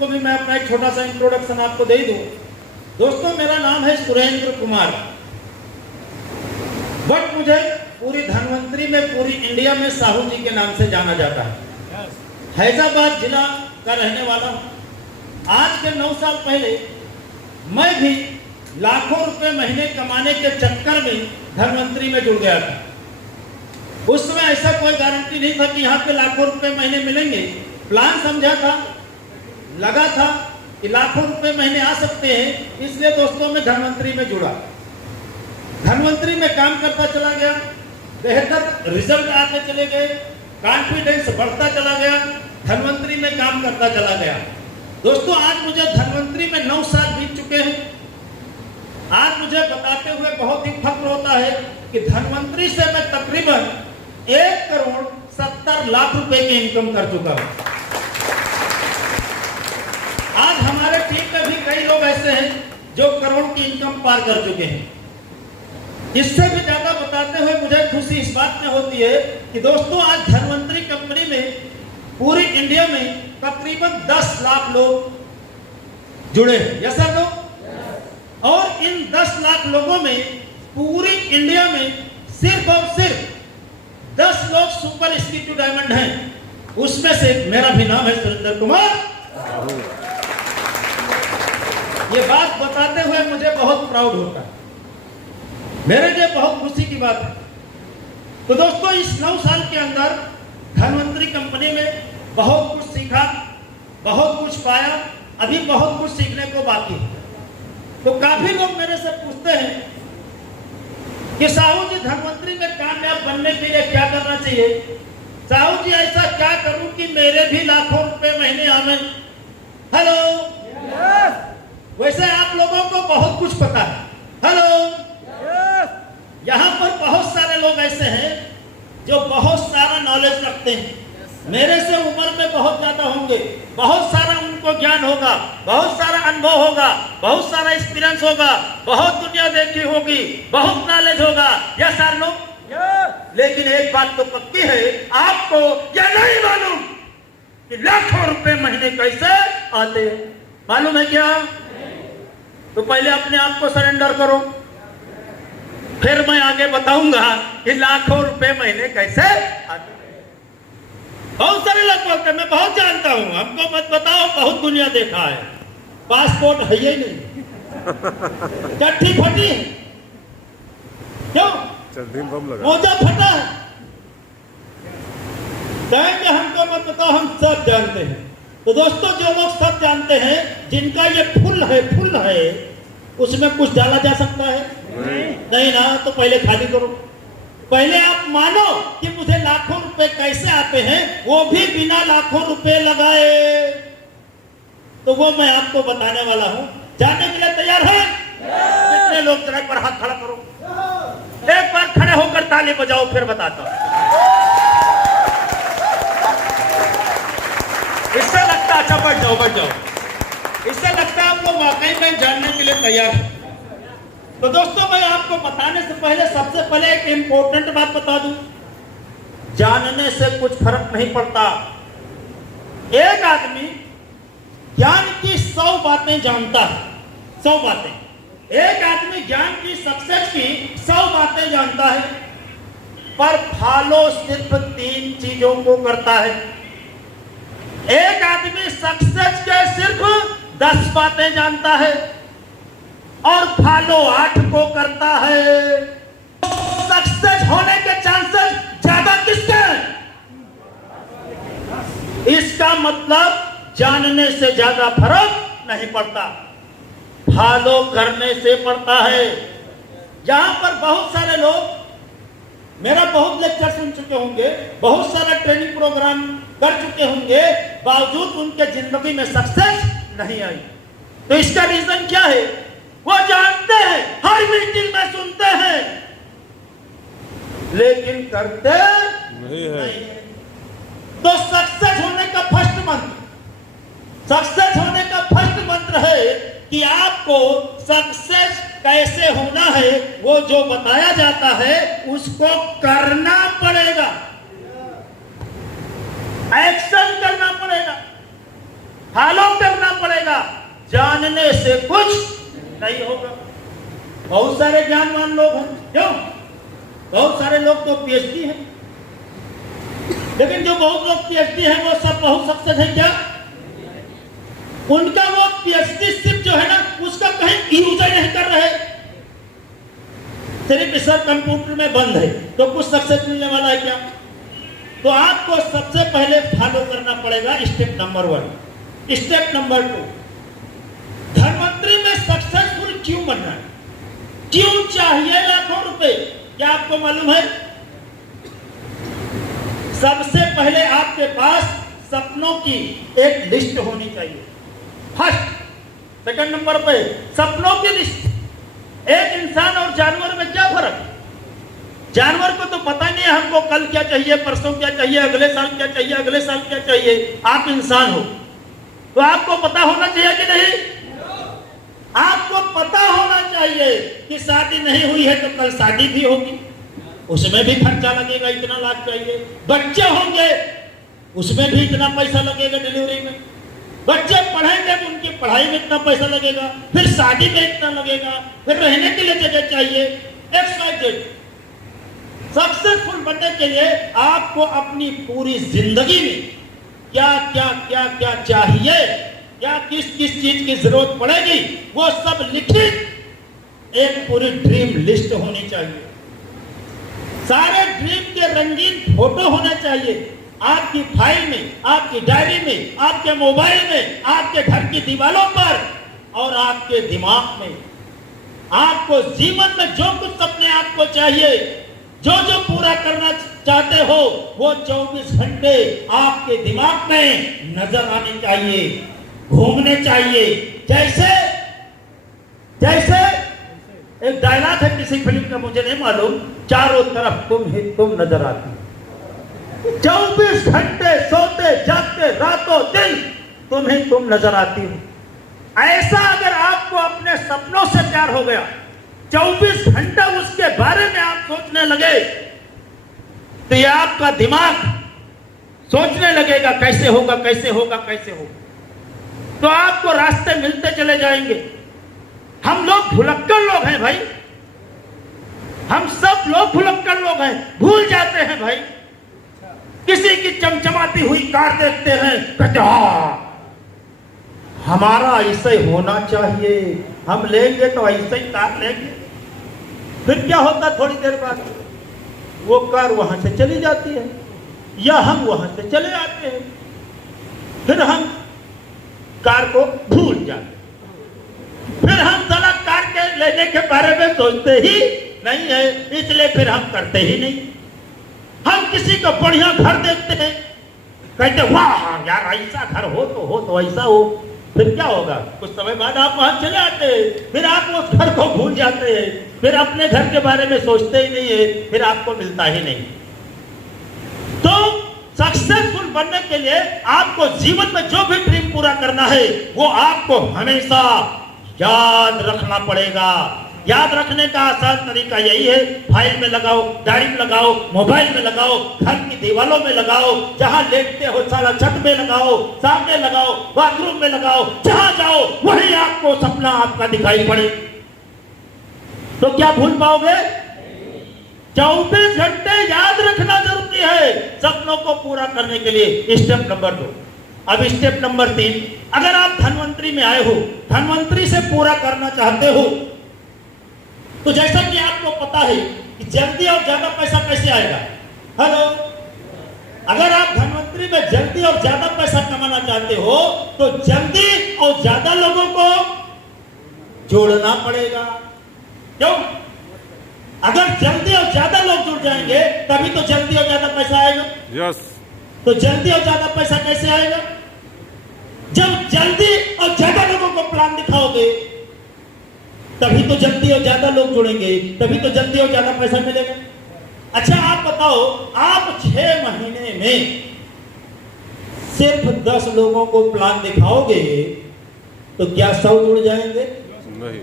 को भी मैं अपना एक छोटा सा इंट्रोडक्शन आपको दे दूं। दोस्तों, मेरा नाम है सुरेंद्र कुमार, बट मुझे पूरी धनवंतरी में, पूरी इंडिया में साहू जी के नाम से जाना जाता है। हैदराबाद जिला का रहने वाला हूं। आज के 9 साल पहले मैं भी लाखों रुपए महीने कमाने के चक्कर में धनवंतरी में जुड़ गया था। उस समय ऐसा कोई गारंटी नहीं था कि यहाँ पे लाखों रुपए महीने मिलेंगे। प्लान समझा था, लगा था कि लाखों रुपए महीने आ सकते हैं, इसलिए दोस्तों मैं धनवंतरी में जुड़ा। धनवंतरी में काम करता चला गया, बेहतर रिजल्ट आते चले गए, कॉन्फिडेंस बढ़ता चला गया, धनवंतरी में काम करता चला गया। दोस्तों, आज मुझे धनवंतरी में 9 साल बीत चुके हैं। आज मुझे बताते हुए बहुत ही फख्र होता है कि धनवंतरी से मैं तकरीबन 1,70,00,000 रुपए की इनकम कर चुका हूं। आज हमारे टीम में भी कई लोग ऐसे हैं जो करोड़ की इनकम पार कर चुके हैं। इससे भी ज्यादा बताते हुए मुझे खुशी इस बात में होती है कि दोस्तों, आज धनवंतरी कंपनी में पूरी इंडिया में तकरीबन 10 लाख लोग जुड़े हैं। यस सर, और इन 10 लाख लोगों में पूरी इंडिया में सिर्फ और सिर्फ 10 लोग सुपर एग्जीक्यूटिव डायमंड हैं। उसमें से मेरा भी नाम है सुरेंद्र कुमार। ये बात बताते हुए मुझे बहुत प्राउड होता है, मेरे लिए बहुत खुशी की बात है। तो दोस्तों, इस 9 साल के अंदर धनवंतरी कंपनी में बहुत कुछ सीखा, बहुत कुछ पाया, अभी बहुत कुछ सीखने को बाकी है। तो काफी लोग मेरे से पूछते हैं कि साहू जी, धनवंतरी में कामयाब बनने के लिए क्या करना चाहिए? साहू जी, ऐसा क्या करूं कि मेरे भी लाखों रुपए महीने आवे? हेलो, वैसे आप लोगों को बहुत कुछ पता है। हेलो, यहाँ पर बहुत सारे लोग ऐसे हैं जो बहुत सारा नॉलेज रखते हैं, मेरे से उम्र में बहुत ज्यादा होंगे, बहुत सारा उनको ज्ञान होगा, बहुत सारा अनुभव होगा, बहुत सारा एक्सपीरियंस होगा, बहुत दुनिया देखी होगी, बहुत नॉलेज होगा। Yes sir no? लेकिन एक बात तो पक्की है, आपको यह नहीं मालूम कि लाखों रुपए महीने कैसे आते हैं। मालूम है क्या? तो पहले अपने आप को सरेंडर करो, फिर मैं आगे बताऊंगा कि लाखों रुपए महीने कैसे आते। बहुत सारे लोग बोलते हैं मैं बहुत जानता हूं, हमको मत बताओ, बहुत दुनिया देखा है, पासपोर्ट है ही नहीं, चट्टी फटी है, क्यों मोजा फटा है, कहेंगे हमको मत बताओ, हम सब जानते हैं। तो दोस्तों, जो लोग सब जानते हैं, जिनका ये फुल है, उसमें कुछ डाला जा सकता है? नहीं ना। तो पहले खाली करो, पहले आप मानो कि मुझे लाखों रुपए कैसे आते हैं, वो भी बिना लाखों रुपए लगाए। तो वो मैं आपको बताने वाला हूं। जानने के लिए तैयार हैं? कितने लोग? जरा एक बार हाथ खड़ा करो, एक बार खड़े होकर ताली बजाओ, फिर बताता हूं। इससे लगता, अच्छा बैठ जाओ, इससे लगता है आप लोग वाकई में जानने के लिए तैयार हैं। तो दोस्तों, मैं आपको बताने से पहले सबसे पहले एक इंपॉर्टेंट बात बता दूं। जानने से कुछ फर्क नहीं पड़ता। एक आदमी ज्ञान की 100 बातें जानता है, 100 बातें। एक आदमी ज्ञान की, सक्सेस की 100 बातें जानता है, पर फॉलो सिर्फ 3 चीजों को करता है। एक आदमी सक्सेस के सिर्फ 10 बातें जानता है और फॉलो 8 को करता है। सक्सेस होने के चांसेस ज्यादा किसके हैं? इसका मतलब जानने से ज्यादा फर्क नहीं पड़ता, फॉलो करने से पड़ता है। यहां पर बहुत सारे लोग मेरा बहुत लेक्चर सुन चुके होंगे, बहुत सारा ट्रेनिंग प्रोग्राम कर चुके होंगे, बावजूद उनके जिंदगी में सक्सेस नहीं आई। तो इसका रीजन क्या है? वो जानते हैं, हर मीटिंग में सुनते हैं, लेकिन करते नहीं है। तो सक्सेस होने का फर्स्ट मंत्र है कि आपको सक्सेस कैसे होना है, वो जो बताया जाता है उसको करना पड़ेगा, एक्शन करना पड़ेगा। फॉलो करना पड़ेगा, जानने से कुछ नहीं होगा। बहुत सारे ज्ञानवान लोग हैं, क्यों? बहुत सारे लोग तो पीएचडी हैं, लेकिन जो बहुत लोग पीएचडी हैं वो सब बहुत सक्सेस है क्या? उनका वो पीएचडी सिर्फ जो है ना, उसका कहीं यूज ही नहीं कर रहे, सिर्फ रिसर्च कंप्यूटर में बंद है, तो कुछ सक्सेस मिलने वाला है क्या? तो आपको सबसे पहले फॉलो करना पड़ेगा step number 1। Step number 2, Dhanvantari में सक्सेसफुल क्यों बनना है, क्यों चाहिए लाखों रुपए? क्या आपको मालूम है? सबसे पहले आपके पास सपनों की एक लिस्ट होनी चाहिए, फर्स्ट। सेकंड नंबर पे सपनों की लिस्ट। एक इंसान और जानवर में क्या फर्क है? जानवर को तो पता नहीं है हमको कल क्या चाहिए, परसों क्या चाहिए, अगले साल क्या चाहिए, अगले साल क्या चाहिए। आप इंसान हो तो आपको पता होना चाहिए कि नहीं? आपको पता होना चाहिए कि शादी नहीं हुई है तो कल शादी भी होगी, उसमें भी खर्चा लगेगा, इतना लाख चाहिए। बच्चे होंगे उसमें भी इतना पैसा लगेगा, डिलीवरी में। बच्चे पढ़ेंगे तो उनकी पढ़ाई में इतना पैसा लगेगा, फिर शादी में इतना लगेगा, फिर रहने के लिए जगह चाहिए। एक्सवाइजेड। सक्सेसफुल बनने के लिए आपको अपनी पूरी जिंदगी में क्या क्या क्या क्या चाहिए, क्या किस किस चीज की जरूरत पड़ेगी, वो सब लिखित एक पूरी ड्रीम लिस्ट होनी चाहिए। सारे ड्रीम के रंगीन फोटो होने चाहिए आपकी फाइल में, आपकी डायरी में, आपके मोबाइल में, आपके घर की दीवारों पर और आपके दिमाग में। आपको जीवन में जो कुछ सपने आपको चाहिए, जो जो पूरा करना चाहते हो, वो 24 घंटे आपके दिमाग में नजर आने चाहिए, घूमने चाहिए। जैसे जैसे एक डायलॉग है किसी फिल्म का, मुझे नहीं मालूम, चारों तरफ तुम ही तुम नजर आती, 24 घंटे सोते जागते रातों दिन तुम ही तुम नजर आती हो। ऐसा अगर आपको अपने सपनों से प्यार हो गया, 24 घंटा उसके बारे में आप सोचने लगे, तो ये आपका दिमाग सोचने लगेगा कैसे होगा, कैसे होगा, कैसे होगा। तो आपको रास्ते मिलते चले जाएंगे। हम लोग भुलक्कड़ लोग हैं भाई, हम सब लोग भुलक्कड़ लोग हैं, भूल जाते हैं भाई। किसी की चमचमाती हुई कार देखते हैं, कहते हमारा ऐसे होना चाहिए, हम लेंगे तो ऐसे ही कार लेंगे। फिर क्या होता, थोड़ी देर बाद वो कार वहां से चली जाती है या हम वहां से चले आते हैं, फिर हम कार को भूल जाते, फिर हम साला कार के लेने के बारे में सोचते ही नहीं है, इसलिए फिर हम करते ही नहीं। हम किसी को बढ़िया घर देखते हैं, कहते वाह यार ऐसा घर हो तो ऐसा हो, फिर क्या होगा, कुछ समय बाद आप वहां चले आते हैं, फिर आप उस घर को भूल जाते हैं, फिर अपने घर के बारे में सोचते ही नहीं है, फिर आपको मिलता ही नहीं। तो सक्सेसफुल बनने के लिए आपको जीवन में जो भी ड्रीम पूरा करना है, वो आपको हमेशा याद रखना पड़ेगा। याद रखने का आसान तरीका यही है, फाइल में लगाओ, डायरी में लगाओ, मोबाइल में लगाओ, घर की दीवारों में लगाओ, जहां लेटते हो साला छत में लगाओ, सामने लगाओ, बाथरूम में लगाओ, जहां जाओ वहीं आपको सपना आपका दिखाई पड़े। तो क्या भूल पाओगे? 24 घंटे याद रखना जरूरी है सपनों को पूरा करने के लिए। Step number 2। अब स्टेप नंबर 3, अगर आप धनवंतरी में आए हो, धनवंतरी से पूरा करना चाहते हो, तो जैसा कि आपको पता है कि जल्दी और ज्यादा पैसा कैसे आएगा। हेलो, अगर आप धनवंतरी में जल्दी और ज्यादा पैसा कमाना चाहते हो तो जल्दी और ज्यादा लोगों को जोड़ना पड़ेगा। क्यों? अगर जल्दी और ज्यादा लोग जुड़ जाएंगे तभी तो जल्दी और ज्यादा पैसा आएगा। यस। तो जल्दी और ज्यादा पैसा कैसे आएगा? जब जल्दी और ज्यादा लोगों को प्लान दिखाओगे तभी तो जल्दी और ज्यादा लोग जुड़ेंगे, तभी तो जल्दी और ज्यादा पैसा मिलेगा। अच्छा आप बताओ, आप 6 महीने में सिर्फ 10 लोगों को प्लान दिखाओगे तो क्या 100 जुड़ जाएंगे? नहीं।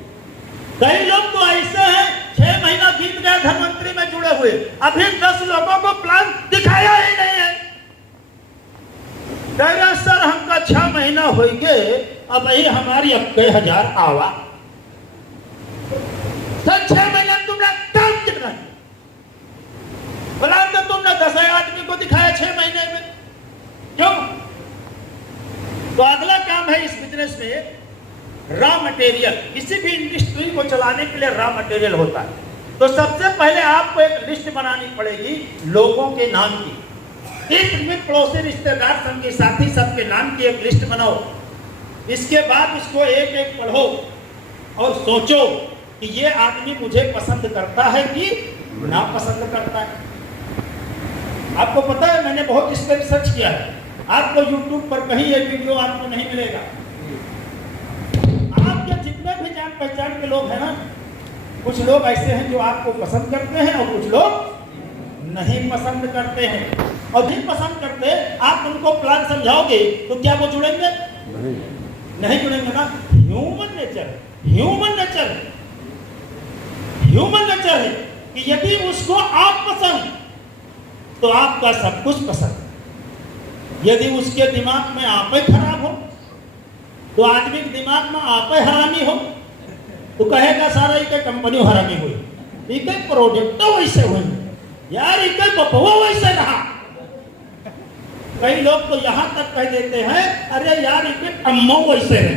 कई लोग तो ऐसे हैं 6 महीना बीत गया धनवंतरी में जुड़े हुए, अभी 10 लोगों को प्लान दिखाया ही नहीं है। कह रहे सर हमका 6 महीना हो गए, अब यही हमारी 21,000 आवा। सर 6 महीना तुमने काम कितना किया? बोला तो तुमने 10 आदमी को दिखाया 6 महीने में, क्यों? तो अगला काम है इस बिजनेस में रॉ मटेरियल। किसी भी इंडस्ट्री को चलाने के लिए रॉ मटेरियल होता है। तो सबसे पहले आपको एक लिस्ट बनानी पड़ेगी लोगों के नाम की। एक में पड़ोसी, रिश्तेदार, संगी साथी सबके नाम की एक लिस्ट बनाओ। इसके बाद उसको एक एक पढ़ो और सोचो कि ये आदमी मुझे पसंद करता है कि ना पसंद करता है। आपको पता है मैंने बहुत इस पर रिसर्च किया है। आपको YouTube पर कहीं ये वीडियो आपको नहीं मिलेगा। आपके जितने भी जान पहचान के लोग हैं ना, कुछ लोग ऐसे हैं जो आपको पसंद करते हैं और कुछ लोग नहीं पसंद करते हैं। और नहीं पसंद करते, आप उनको प्लान समझाओगे तो क्या वो जुड़ेंगे? नहीं जुड़ेंगे ना। ह्यूमन नेचर है कि यदि उसको आप पसंद तो आपका सब कुछ पसंद। यदि उसके दिमाग में आप ही खराब हो तो आदमी के दिमाग में आप ही हरामी हो तो कहेगा सारा एक कंपनी हरामी हुई, एक प्रोडक्ट वैसे हुई यार, एक बपवा वैसे रहा। कई लोग तो यहां तक कह देते हैं अरे यार एक अम्मा वैसे है।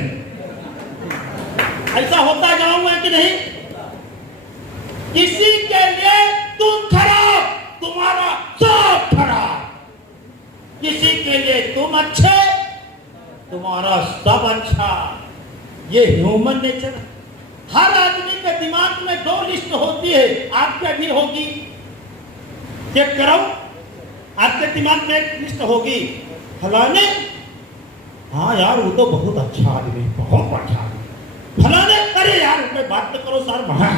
ऐसा होता गाँव में कि नहीं? किसी के लिए तुम खराब, तुम्हारा सब खराब। किसी के लिए तुम अच्छे, तुम्हारा सब अच्छा। ये ह्यूमन नेचर है। हर आदमी के दिमाग में 2 लिस्ट होती है, आपके भी होगी। चेक करो, आपके दिमाग में एक लिस्ट होगी, फलाने हाँ यार वो तो बहुत अच्छा आदमी, बहुत अच्छा आदमी। फलाने अरे यार उनसे बात तो करो सर, महान।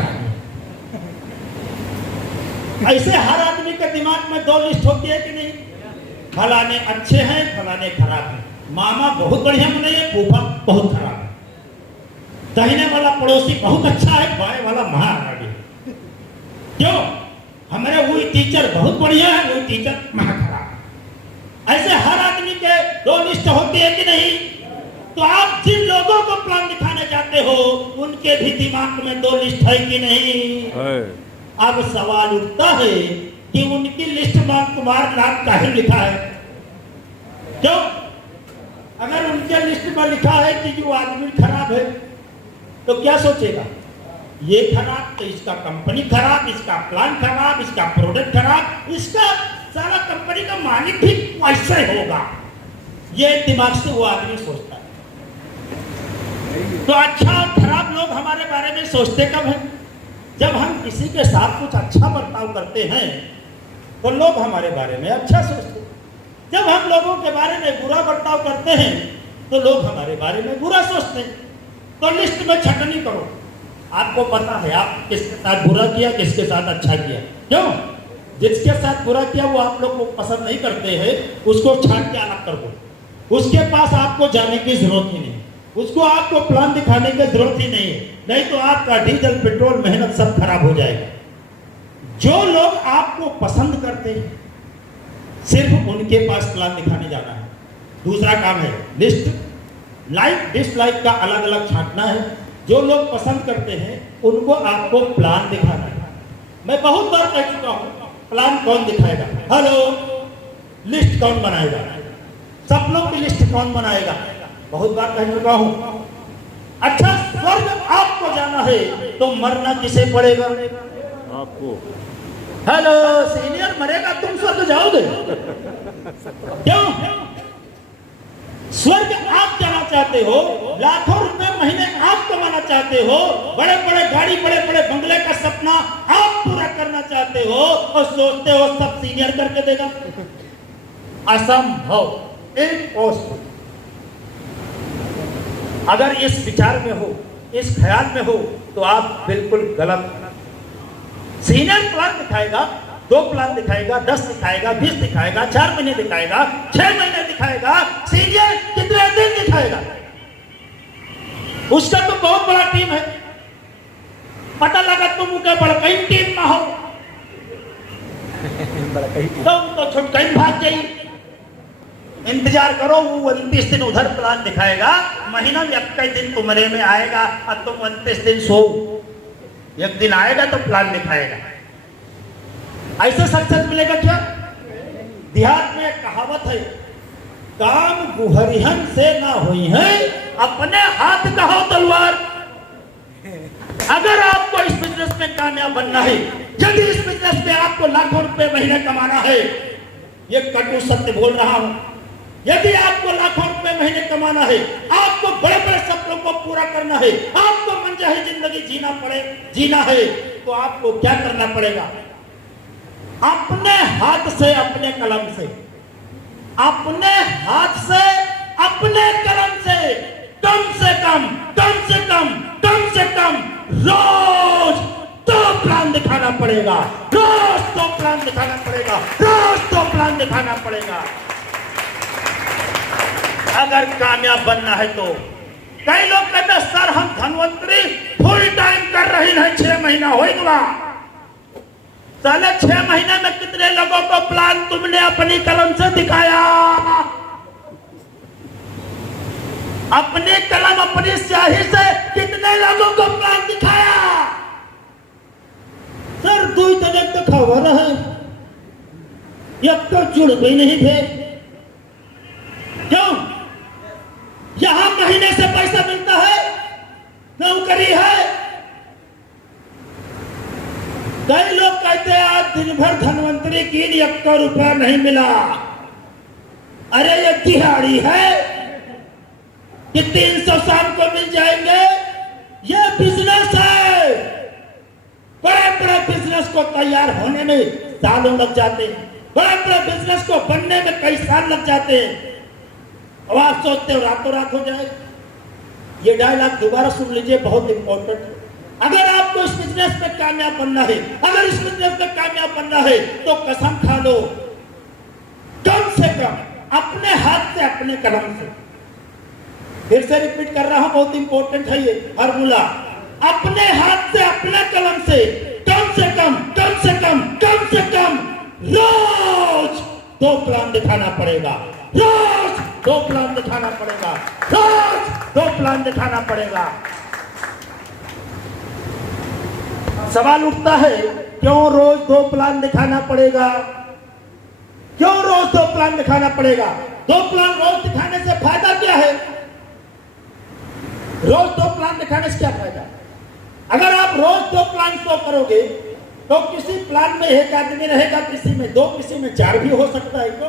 ऐसे हर आदमी के दिमाग में 2 लिस्ट होती है कि नहीं? फलाने अच्छे हैं, फलाने खराब हैं। मामा बहुत बढ़िया बनाइए, फूफा बहुत खराब है। दाहिने वाला पड़ोसी बहुत अच्छा है, बाएं वाला महारानी। क्यों? हमारे वही टीचर बहुत बढ़िया है, वही टीचर महा खराब। ऐसे हर आदमी के 2 लिस्ट होती है कि नहीं? तो आप जिन लोगों को प्लान दिखाने जाते हो उनके भी दिमाग में 2 लिस्ट है कि नहीं? अब सवाल उठता है कि उनकी लिस्ट में तुम्हारा नाम काहे लिखा है? क्यों? अगर उनके लिस्ट में लिखा है कि जो आदमी खराब है तो क्या सोचेगा? ये खराब तो इसका कंपनी खराब, इसका प्लान खराब, इसका प्रोडक्ट खराब, इसका सारा कंपनी का मालिक भी वैसा ही होगा। ये दिमाग से वो आदमी सोचता है। तो अच्छा और खराब लोग हमारे बारे में सोचते कब है? जब हम किसी के साथ कुछ अच्छा बर्ताव करते हैं तो लोग हमारे बारे में अच्छा सोचते हैं। जब हम लोगों के बारे में बुरा बर्ताव करते हैं तो लोग हमारे बारे में बुरा सोचते हैं। तो लिस्ट में छटनी करो। आपको पता है आप किसके साथ बुरा किया, किसके साथ अच्छा किया। क्यों? जिसके साथ बुरा किया वो आप लोग को पसंद नहीं करते हैं, उसको छांट के अलग कर दो। उसके पास आपको जाने की जरूरत ही नहीं, उसको आपको प्लान दिखाने की जरूरत ही नहीं है। नहीं तो आपका डीजल, पेट्रोल, मेहनत सब खराब हो जाएगा। जो लोग आपको पसंद करते हैं सिर्फ उनके पास प्लान दिखाने जाना है। दूसरा काम है लिस्ट, लाइक डिसलाइक का अलग अलग छांटना है। जो लोग पसंद करते हैं उनको आपको प्लान दिखाना है। मैं बहुत बार कह चुका हूं, प्लान कौन दिखाएगा? हेलो, लिस्ट कौन बनाएगा? सपनों की लिस्ट कौन बनाएगा? बहुत बार कह चुका हूं। अच्छा, स्वर्ग आपको जाना है तो मरना किसे पड़ेगा? आपको। हेलो सीनियर, मरेगा तुम स्वर्ग जाओगे? क्यों? स्वर्ग आप जाना चाहते हो, लाखों रुपए महीने आप कमाना चाहते हो, बड़े बड़े गाड़ी, बड़े बड़े बंगले का सपना आप पूरा करना चाहते हो और सोचते हो सब सीनियर करके देगा। असंभव, इम्पॉसिबल। अगर इस विचार में हो, इस ख्याल में हो तो आप बिल्कुल गलत। सीनियर प्लान दिखाएगा, 2 प्लान दिखाएगा, 10 दिखाएगा, 20 दिखाएगा, 4 महीने दिखाएगा, 6 महीने दिखाएगा, सीनियर कितने दिन दिखाएगा? उसका तो बहुत बड़ा टीम है। पता लगा तुम के बड़कई टीम में हो तुम तो छुटकई भाग गई। इंतजार करो, वो 29 दिन उधर प्लान दिखाएगा, महीना में 21 दिन तुम्हारे में आएगा और तुम 29 दिन सो, एक दिन आएगा तो प्लान दिखाएगा। ऐसे सक्सेस मिलेगा क्या? देहात में एक कहावत है, काम गुहरिहन से ना हुई है, अपने हाथ का हो तलवार। अगर आपको इस बिजनेस में कामयाब बनना है, यदि इस बिजनेस में आपको लाखों रुपए महीने कमाना है, ये कटु सत्य बोल रहा हूं, यदि आपको लाखों रुपए महीने कमाना है, आपको बड़े बड़े सपनों को पूरा करना है, आपको मनचाही जिंदगी जीना है, तो आपको क्या करना पड़ेगा? अपने हाथ से, अपने कलम से, अपने हाथ से, अपने कलम से कम से कम रोज 2 प्लान दिखाना पड़ेगा, रोज 2 प्लान दिखाना पड़ेगा, रोज 2 प्लान दिखाना पड़ेगा अगर कामयाब बनना है तो। कई लोग कहते सर हम धनवंतरी फुल टाइम कर रही है, 6 महीना होगा। साले 6 महीने में कितने लोगों को प्लान तुमने अपनी कलम से दिखाया? अपनी कलम, अपनी स्याही से कितने लोगों को प्लान दिखाया? सर 2 तक तो खबर है, एक तो जुड़ भी नहीं थे। क्यों? यहां महीने से पैसा मिलता है, नौकरी है। कई लोग कहते हैं आज दिन भर धनवंतरी की 1 रुपया नहीं मिला। अरे ये दिहाड़ी है कि 300 शाम को मिल जाएंगे। ये बिजनेस है, बड़े बड़े बिजनेस को तैयार होने में सालों लग जाते हैं, बड़े बड़े बिजनेस को बनने में कई साल लग जाते हैं। अब आप सोचते हो रातों रात हो जाए। ये डायलॉग दोबारा सुन लीजिए, बहुत इंपॉर्टेंट है। अगर आपको इस बिजनेस में कामयाब बनना है, अगर इस बिजनेस में कामयाब बनना है, तो कसम खा लो, कम से कम अपने हाथ से, अपने कलम से, फिर से रिपीट कर रहा हूं, बहुत इंपॉर्टेंट है ये फार्मूला, अपने हाथ से, अपने कलम से कम रोज 2 प्लान दिखाना पड़ेगा, रोज 2 प्लान दिखाना पड़ेगा, रोज 2 प्लान दिखाना पड़ेगा। सवाल उठता है, क्यों रोज 2 प्लान दिखाना पड़ेगा? क्यों रोज 2 प्लान दिखाना पड़ेगा? 2 प्लान रोज दिखाने से फायदा क्या है? रोज 2 प्लान दिखाने से क्या फायदा? अगर आप रोज 2 प्लान शो करोगे तो किसी प्लान में 1 आदमी रहेगा, किसी में 2, किसी में 4 भी हो सकता है। तो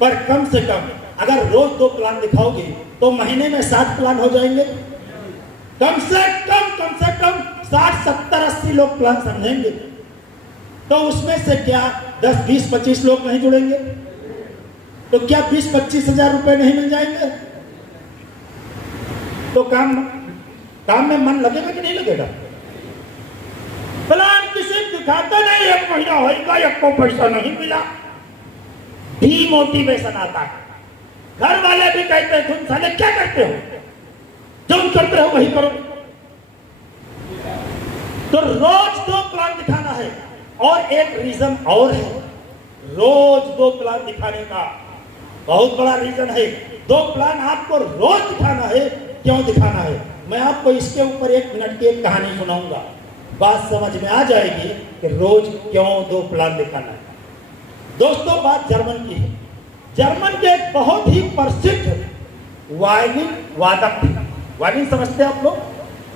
पर कम से कम अगर रोज 2 प्लान दिखाओगे तो महीने में 7 प्लान हो जाएंगे। कम से कम 60, 70, 80 लोग प्लान समझेंगे। तो उसमें से क्या 10, 20, 25 लोग नहीं जुड़ेंगे? तो क्या 20-25 हजार रुपए नहीं मिल जाएंगे? तो काम में मन लगेगा कि नहीं लगेगा? प्लान किसी दिखाता नहीं, 1 महीना होगा, 1 को पैसा नहीं मिला, डीमोटिवेशन आता है। घर वाले भी कहते हैं तुम साले क्या करते हो, तुम करते हो वही करो। तो रोज 2 प्लान दिखाना है। और एक रीजन और है, रोज 2 प्लान दिखाने का बहुत बड़ा रीजन है। 2 प्लान आपको रोज दिखाना है। क्यों दिखाना है? मैं आपको इसके ऊपर 1 मिनट की एक कहानी सुनाऊंगा, बात समझ में आ जाएगी कि रोज क्यों 2 प्लान दिखाना है। दोस्तों, बात जर्मन की है। जर्मन के एक बहुत ही प्रसिद्ध वायलिन वादक थे। वायलिन समझते हैं आप लोग?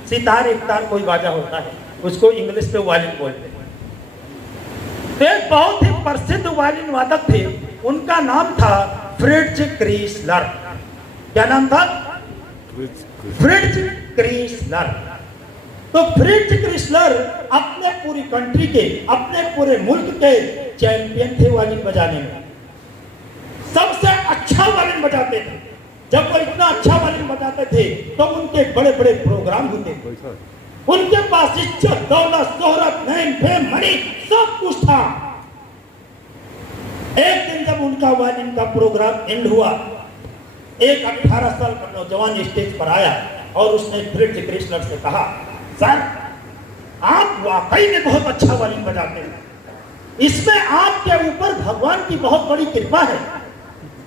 सितार, एक तार कोई बाजा होता है, उसको इंग्लिश में वायलिन बोलते हैं। तो एक बहुत ही प्रसिद्ध वायलिन वादक थे, उनका नाम था फ्रिट्ज क्रिसलर। क्या नाम था? Fritz Chrysler. तो फ्रिट्ज क्रिसलर अपने पूरी कंट्री के, अपने पूरे मुल्क के चैंपियन थे वायलिन बजाने में। सबसे अच्छा वायलिन बजाते थे। जब वो इतना अच्छा वायलिन बजाते थे तो उनके बड़े बड़े प्रोग्राम होते थे। उनके पास इज्जत, दौलत, शोहरत, नेम, फेम, मनी सब कुछ था। एक दिन जब उनका वायलिन का प्रोग्राम एंड हुआ, एक 18 साल का नौजवान स्टेज पर आया और उसने फ्रिट्ज क्रिसलर से कहा, सर आप वाकई में बहुत अच्छा वायलिन बजाते हैं, इसमें आपके ऊपर भगवान की बहुत बड़ी कृपा है।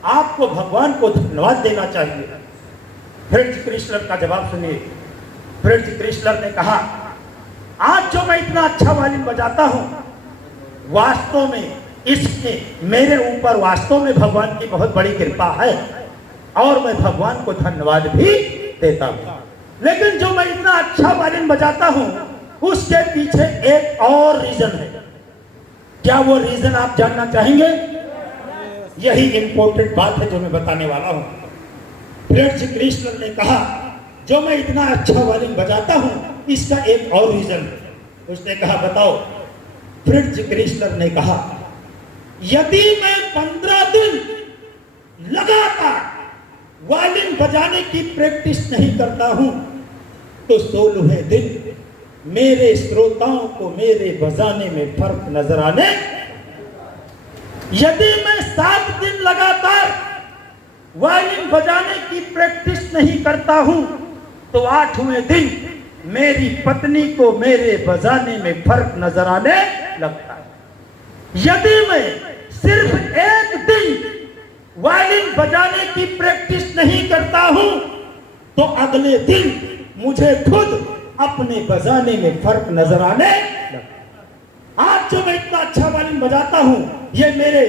आपको भगवान को धन्यवाद देना चाहिए। फ्रिट्ज क्रिस्लर का जवाब सुनिए। फ्रिट्ज क्रिस्लर ने कहा, आज जो मैं इतना अच्छा वायलिन बजाता हूं, वास्तव में इसमें मेरे ऊपर वास्तव में भगवान की बहुत बड़ी कृपा है और मैं भगवान को धन्यवाद भी देता हूं। लेकिन जो मैं इतना अच्छा वायलिन बजाता हूं, उसके पीछे एक और रीजन है। क्या वो रीजन आप जानना चाहेंगे? यही इंपॉर्टेंट बात है जो मैं बताने वाला हूं। फ्रिट्ज क्रिस्लर ने कहा, जो मैं इतना अच्छा वायलिन बजाता हूं, इसका एक और रीजन है। उसने कहा, बताओ। फ्रिट्ज क्रिस्लर ने कहा, यदि मैं 15 दिन लगातार वायलिन बजाने की प्रैक्टिस नहीं करता हूं, तो 16वें दिन मेरे श्रोताओं को मेरे बजाने में फर्क नजर आने। यदि मैं 7 दिन लगातार वायलिन बजाने की प्रैक्टिस नहीं करता हूं, तो 8वें दिन मेरी पत्नी को मेरे बजाने में फर्क नजर आने लगता है। यदि मैं सिर्फ एक दिन वायलिन बजाने की प्रैक्टिस नहीं करता हूं, तो अगले दिन मुझे खुद अपने बजाने में फर्क नजर आने लगता। आज जो मैं इतना अच्छा वायलिन बजाता हूं, ये मेरे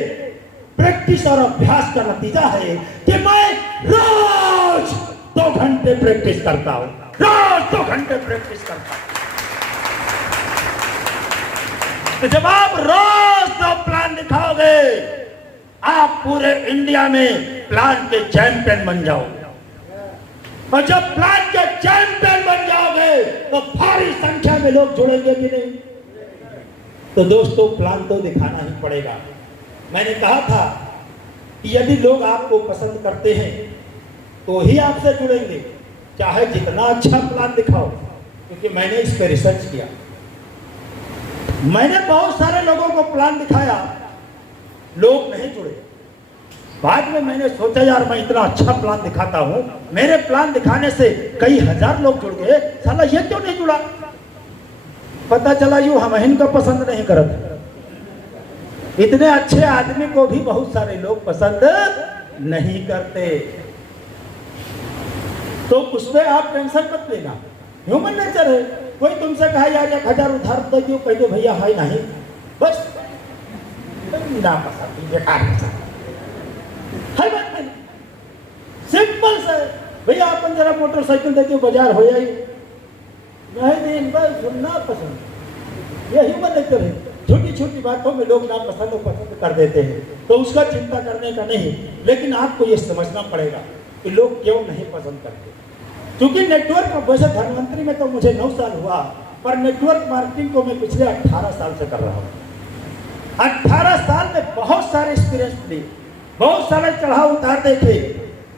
प्रैक्टिस और अभ्यास का नतीजा है कि मैं रोज 2 घंटे प्रैक्टिस करता हूं। रोज 2 घंटे प्रैक्टिस करता हूं। तो जब आप रोज 2 प्लान दिखाओगे, आप पूरे इंडिया में प्लान के चैंपियन बन जाओगे। और जब प्लान के चैंपियन बन जाओगे, तो भारी संख्या में लोग जुड़ेंगे कि नहीं? तो दोस्तों, प्लान तो दिखाना ही पड़ेगा। मैंने कहा था कि यदि लोग आपको पसंद करते हैं, तो ही आपसे जुड़ेंगे, चाहे जितना अच्छा प्लान दिखाओ। क्योंकि मैंने इस पर रिसर्च किया। मैंने बहुत सारे लोगों को प्लान दिखाया, लोग नहीं जुड़े। बाद में मैंने सोचा, यार मैं इतना अच्छा प्लान दिखाता हूं, मेरे प्लान दिखाने से कई हजार लोग जुड़ गए, साला ये क्यों नहीं जुड़ा? पता चला यूं हम इनको पसंद नहीं करते। इतने अच्छे आदमी को भी बहुत सारे लोग पसंद नहीं करते। तो उस पर आप टेंशन मत लेना, ह्यूमन नेचर है। कोई तुमसे कहा यार 1000 उधार दे दो, कह दो भैया है नहीं, बस ना पसंद, बेकार पसंद है। बात नहीं, सिंपल से भैया अपन जरा मोटरसाइकिल देखिए, बाजार हो जाए नहीं दिन बस सुनना पसंद। ये ह्यूमन नेचर है। छोटी छोटी बातों में लोग ना पसंद कर देते हैं, तो उसका चिंता करने का नहीं। लेकिन आपको ये समझना पड़ेगा कि लोग क्यों नहीं पसंद करते। क्योंकि नेटवर्क, वैसे धनवंतरी में तो मुझे 9 साल हुआ, पर नेटवर्क मार्केटिंग को मैं पिछले 18 साल से कर रहा हूँ। 18 साल में बहुत सारे एक्सपीरियंस लिए, बहुत सारे चढ़ाव उतार देखे।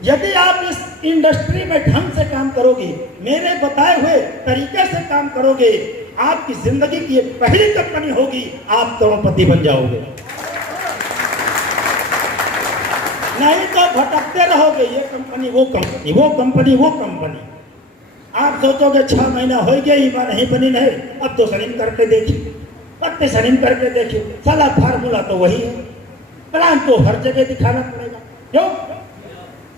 यदि आप इस इंडस्ट्री में ढंग से काम करोगे, मेरे बताए हुए तरीके से काम करोगे, आपकी जिंदगी की ये पहली कंपनी होगी, आप करोड़पति बन जाओगे। नहीं तो भटकते रहोगे, ये कंपनी वो कंपनी, वो कंपनी वो कंपनी। आप सोचोगे 6 महीना हो गया, ये बात नहीं बनी, नहीं अब तो सलीम करके देखिए, अब तो सलीम करके देखिए। साला फार्मूला तो वही है, प्लान तो हर जगह दिखाना पड़ेगा। क्यों?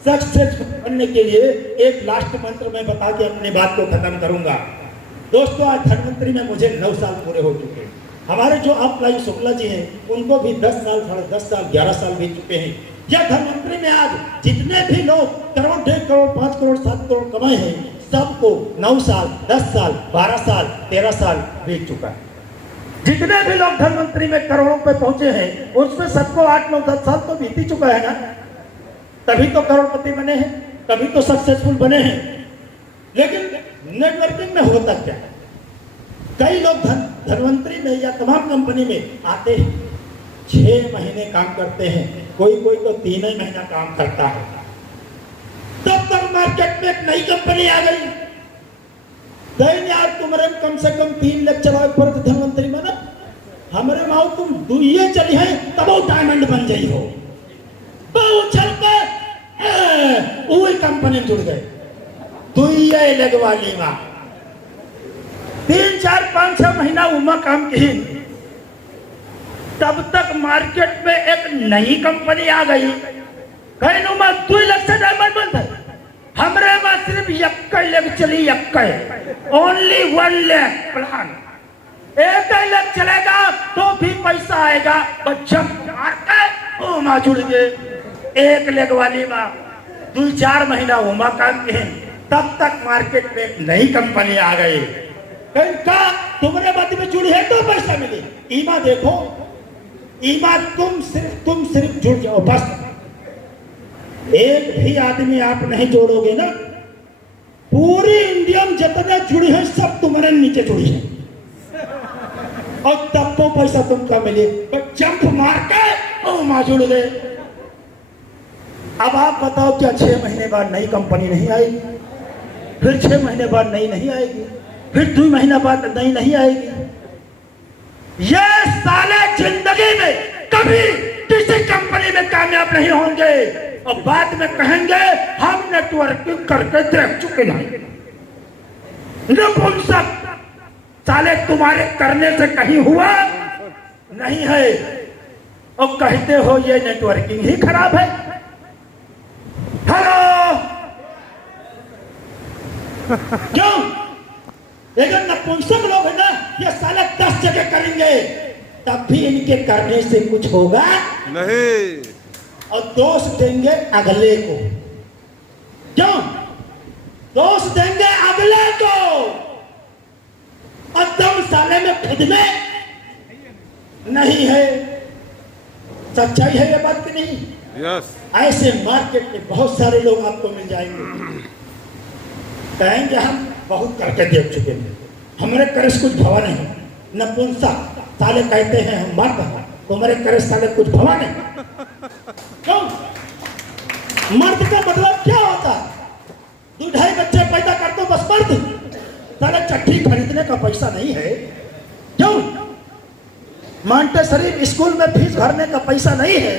सक्सेस बनने के लिए एक लास्ट मंत्र मैं बता के अपनी बात को खत्म करूंगा। दोस्तों, आज धनवंतरी में मुझे 9 साल पूरे हो चुके हैं। हमारे जो अपलाइन शुक्ला जी हैं, उनको भी 10 साल, 10.5 साल, 11 साल बीत चुके हैं। यह धनवंतरी में आज जितने भी लोग करोड़, 1.5 करोड़, 5 करोड़, 7 करोड़ कमाए हैं, सबको 9 साल, 10 साल, 12 साल, 13 साल बीत चुका है। जितने भी लोग धनवंतरी में करोड़ों पे पहुंचे हैं, उसमें सबको 8, 9, 10 साल तो बीत ही चुका है ना। तभी तो करोड़पति बने हैं, तभी तो सक्सेसफुल बने हैं। लेकिन नेटवर्किंग में होता क्या है, कई लोग धनवंतरी में या तमाम कंपनी में आते हैं, 6 महीने काम करते हैं, कोई तो 3 ही महीना काम करता है। तब तक मार्केट में एक नई कंपनी आ गई, दैन यार तुम्हारे कम से कम 3 लाख चलाओ पर धनवंतरी में ना, हमारे माओ तुम 2 चली है तब वो डायमंड बन जाई हो। चल पे वही कंपनी जुड़ गए, 2 लगवाली माँ 3, 4, 5, 6 महीना उमा काम की। तब तक मार्केट में एक नई कंपनी आ गई, कहीं नुमा 2 लाख से डायमंड बंद है हमरे में सिर्फ 1 लाख चली 1 ओनली 1 लाख प्लान 1 लाख चलेगा तो भी पैसा आएगा बच्चा मार के ओ माँ जुड़ गए 1 लाख वाली माँ 2-4 महीना उमा काम के तब तक मार्केट में नई कंपनी आ गई का तुम्हारे बात में जुड़ी है तो पैसा मिले। ईमा देखो ईमा तुम सिर्फ जुड़ जाओ बस। एक भी आदमी आप नहीं जोड़ोगे ना पूरी इंडिया में जितने जुड़ी है सब तुम्हारे नीचे जुड़ी है और तब तो पैसा तुमका मिले। जंप मार के ओ माँ जुड़ गए। अब आप बताओ क्या 6 महीने बाद नई कंपनी नहीं आएगी फिर 6 महीने बाद नई नहीं आएगी फिर 2 महीना बाद नई नहीं आएगी। ये साले जिंदगी में कभी किसी कंपनी में कामयाब नहीं होंगे और बाद में कहेंगे हम नेटवर्किंग करके देख चुके हैं। नपुंसक साले तुम्हारे करने से कहीं हुआ नहीं है और कहते हो ये नेटवर्किंग ही खराब है। हेलो क्यों अगर नपुंसक लोग है ना ये साले 10 जगह करेंगे तब भी इनके करने से कुछ होगा नहीं और दोष देंगे अगले को। क्यों दोष देंगे अगले को और दम साले में खुद में नहीं है। सच्चाई है ये बात की नहीं। यस ऐसे मार्केट में बहुत सारे लोग आपको मिल जाएंगे कहेंगे हम बहुत करके देख चुके हैं हमारे करस कुछ भवा नहीं। नपुंसक साले कहते हैं हम मर्द तुम्हारे करस साले कुछ भवा नहीं। क्यों मर्द का मतलब क्या होता है 2-2.5 बच्चे पैदा कर दो बस मर्द। साले चट्टी खरीदने का पैसा नहीं है। क्यों मांटेसरी स्कूल में फीस भरने का पैसा नहीं है।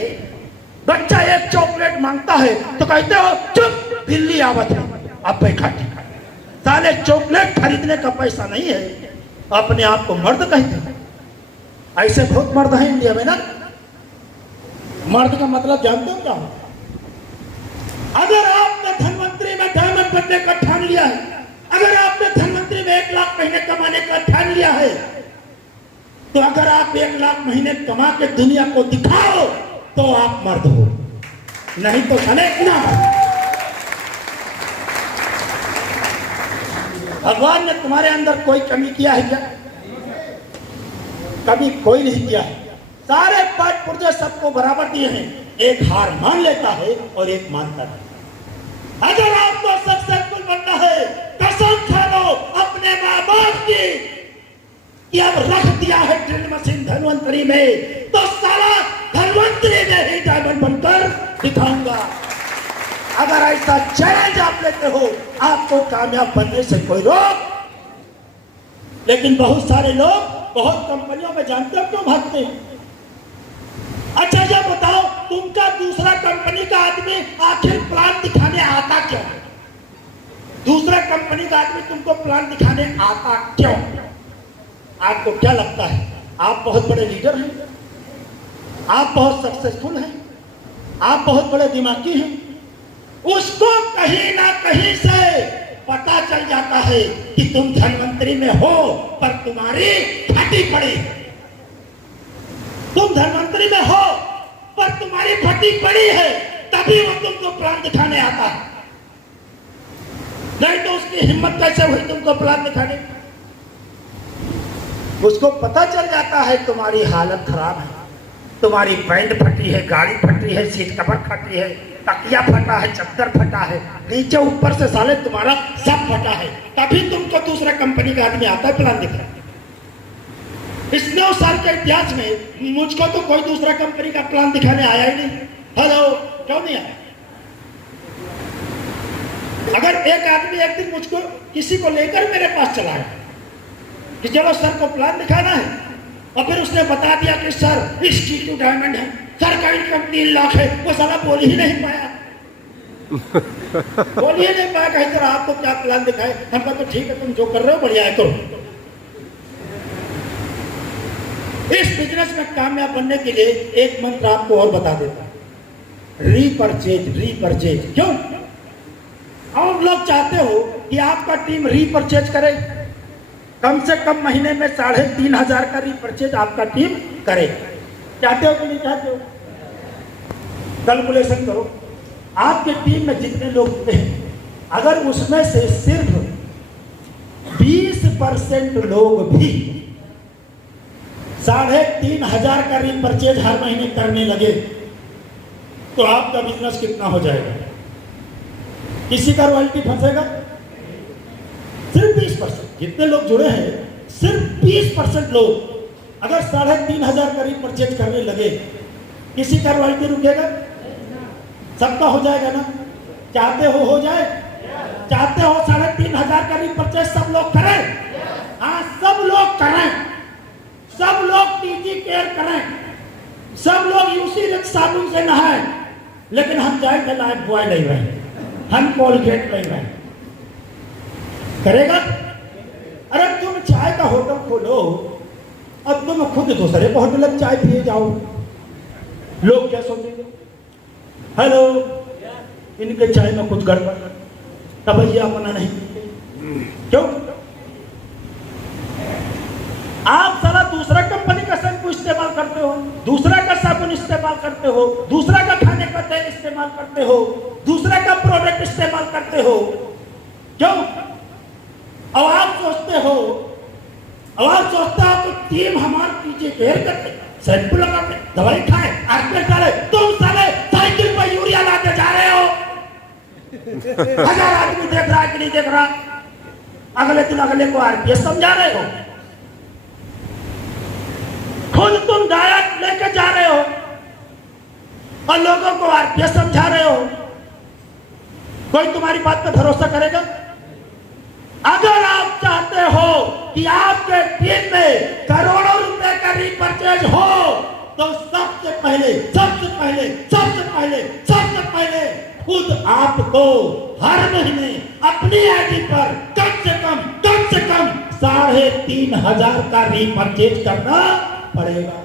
बच्चा एक चॉकलेट मांगता है तो कहते हो चुप दिल्ली आवत है आप खाती साले चॉकलेट खरीदने का पैसा नहीं है अपने आप को मर्द कहते हैं। ऐसे बहुत मर्द हैं इंडिया में ना। मर्द का मतलब जानते हो क्या? अगर आपने धनवंतरी में डायमंड बनने का ठान लिया है अगर आपने धनवंतरी में 1 लाख महीने कमाने का ठान लिया है तो अगर आप 1 लाख महीने कमा के दुनिया को दिखाओ तो आप मर्द हो नहीं तो चले ना। भगवान ने तुम्हारे अंदर कोई कमी किया है क्या? कभी कोई नहीं किया है। सारे पाठ पुर्जे सबको बराबर दिए हैं। एक हार मान लेता है और एक मानता है। अगर आपको सक्सेसफुल बनना है कसम खा लो अपने माँ बाप की कि अब रख दिया है ड्रिल मशीन धनवंतरी में तो साला धनवंतरी में ही डायमंड बनकर दिखाऊंगा। अगर ऐसा चैलेंज आप लेते हो आपको कामयाब बनने से कोई रोक। लेकिन बहुत सारे लोग बहुत कंपनियों में जानते हो क्यों भागते हैं? अच्छा ये बताओ तुमका दूसरा कंपनी का आदमी आखिर प्लान दिखाने आता क्यों? दूसरा कंपनी का आदमी तुमको प्लान दिखाने आता क्यों? आपको क्या लगता है आप बहुत बड़े लीडर हैं, आप बहुत सक्सेसफुल हैं, आप बहुत बड़े दिमागी हैं। उसको कहीं ना कहीं से पता चल जाता है कि तुम धनवंतरी में हो पर तुम्हारी फटी पड़ी। तुम धनवंतरी में हो पर तुम्हारी फटी पड़ी है तभी वो तुमको प्लान दिखाने आता है। नहीं तो उसकी हिम्मत कैसे हुई तुमको प्लान दिखाने? उसको पता चल जाता है तुम्हारी हालत खराब है, तुम्हारी पैंट फटी है, गाड़ी फटी है, सीट कवर फटी है, तकिया फटा है, चद्दर फटा है, नीचे ऊपर से साले तुम्हारा सब फटा है, तभी तुमको दूसरा कंपनी का आदमी आता है प्लान दिखा। इस 9 साल के इतिहास में मुझको तो कोई दूसरा कंपनी का प्लान दिखाने आया ही नहीं। हेलो क्यों नहीं आया? अगर एक आदमी एक दिन मुझको किसी को लेकर मेरे पास चला है कि चलो सर को प्लान दिखाना है और फिर उसने बता दिया कि सर इस T2 डायमंड है, सर का इनकम 3 लाख है, वो साला बोल ही नहीं पाया। बोल ही नहीं पाया। कहीं सर आपको क्या प्लान दिखाए? हम कहा तो ठीक है तुम जो कर रहे हो बढ़िया है करो। इस बिजनेस में कामयाब बनने के लिए एक मंत्र आपको और बता देता हूं। रीपरचेज क्यों? और लोग चाहते हो कि आपका टीम रीपरचेज करे, कम से कम महीने में 3,500 का रीपरचेज आपका टीम करे। चाहते हो कि नहीं चाहते हो? कैलकुलेशन करो, आपके टीम में जितने लोग होते हैं, अगर उसमें से सिर्फ 20% लोग भी 3,500 का रीपरचेज हर महीने करने लगे तो आपका बिजनेस कितना हो जाएगा? किसी का रॉयल्टी फंसेगा? सिर्फ 20%। जितने लोग जुड़े हैं, सिर्फ 20% लोग अगर 3,500 का रीपरचेज करने लगे, किसी का रॉयल्टी रुकेगा? सबका हो जाएगा ना? चाहते हो जाए? चाहते हो 3,500 का रीपरचेज सब लोग करें? हाँ, सब लोग करें, सब लोग टीजी केयर करें, सब लोग यूसी साबुन से नहाएं, लेकिन हम जाए लाइफ बॉय नहीं रहे, हम कोलगेट नहीं रहे। करेगा? अरे तुम चाय का होटल खोलो, अब तुम खुद दूसरे को होटल में चाय पिए जाओ, लोग क्या सोचेंगे? हेलो, इनके चाय में कुछ गड़बड़, तब भैया अपना नहीं। क्यों? आप सारा दूसरा कंपनी का शैम्पू इस्तेमाल करते हो, दूसरा का साबुन इस्तेमाल करते हो, दूसरा का खाने का तेल इस्तेमाल करते हो, दूसरा का प्रोडक्ट इस्तेमाल करते हो। क्यों? अब आप सोचते हो तो टीम हमारी पीछे घेर करके शैम्पू लगाते, दवाई खाए, आर्केट डाले, तुम साले साइकिल पर यूरिया लाते जा रहे हो। 1000 आदमी देख रहा है कि नहीं देख रहा? अगले दिन अगले को आरपीएस समझा रहे हो, खुद तुम डायट लेके जा रहे हो और लोगों को आरपीएस समझा रहे हो। कोई तुम्हारी बात पर भरोसा करेगा? अगर आप चाहते हो कि आपके टीम में करोड़ों रुपए का रीपरचेज हो, तो सबसे पहले खुद आपको हर महीने अपनी आईडी पर कम से कम 3,500 का रीपरचेज करना पड़ेगा।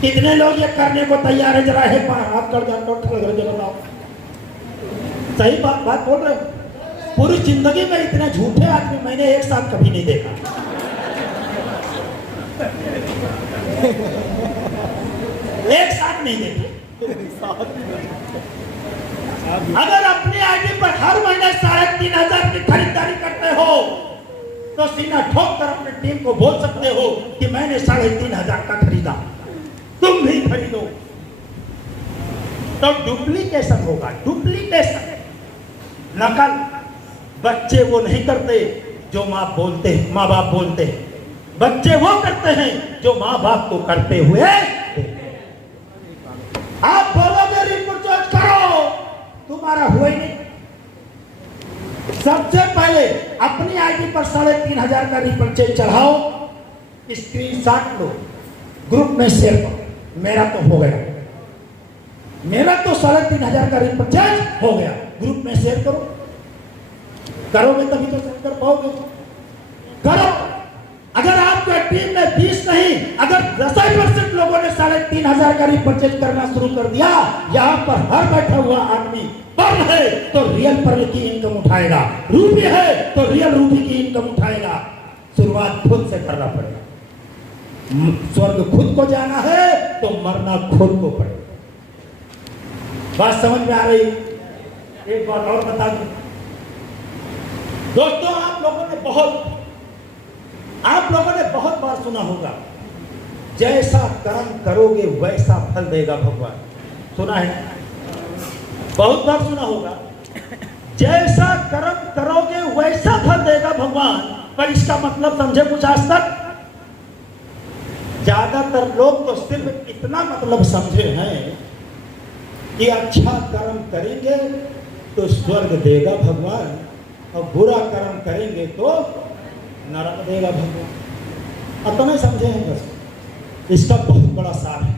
कितने लोग ये करने को तैयार है? जरा है हाथ कर जाओ, बताओ। सही बात बोल रहे हो? पूरी जिंदगी में इतने झूठे आदमी मैंने एक साथ कभी नहीं देखा। एक साथ नहीं देखे। अगर अपनी आईडी पर हर महीने 3,500 की खरीदारी करते हो, तो सीना ठोक कर अपने टीम को बोल सकते हो कि मैंने 3,500 का खरीदा, तुम भी खरीदो। तो डुप्लीकेशन होगा, डुप्लीकेशन, नकल। बच्चे वो नहीं करते जो माँ बाप बोलते हैं, बच्चे वो करते हैं जो माँ बाप को करते हुए। आप बोलोगे रिपोर्ट करो, तुम्हारा हुआ ही नहीं। सबसे पहले अपनी आईडी पर 3,500 का रीपरचेज चढ़ाओ, स्क्रीनशॉट लो, ग्रुप में शेयर करो। मेरा तो हो गया, मेरा तो 3,500 का रीपरचेज हो गया, ग्रुप में शेयर करो। करोगे तभी तो शेयर कर पाओगे। करो। अगर आपके टीम में 20 नहीं, अगर 10% लोगों ने 3,500 का रीपरचेज करना शुरू कर दिया, यहाँ पर हर बैठा हुआ आदमी पर्ल है तो रियल पर्ल की इनकम उठाएगा, रूबी है तो रियल रूबी की इनकम उठाएगा। शुरुआत खुद से करना पड़ेगा। स्वर्ग खुद को जाना है तो मरना खुद को पड़ेगा। बात समझ में आ रही? एक बात और बता दूं दोस्तों, आप लोगों ने बहुत बार सुना होगा, जैसा कर्म करोगे वैसा फल देगा भगवान। सुना है? बहुत बार सुना होगा, जैसा कर्म करोगे वैसा फल देगा भगवान। पर इसका मतलब समझे कुछ आज तक? ज्यादातर लोग तो सिर्फ इतना मतलब समझे हैं कि अच्छा कर्म करेंगे तो स्वर्ग देगा भगवान, और बुरा कर्म करेंगे तो नरक देगा भगवान। अब तो नहीं समझे हैं बस। इसका बहुत बड़ा सार है।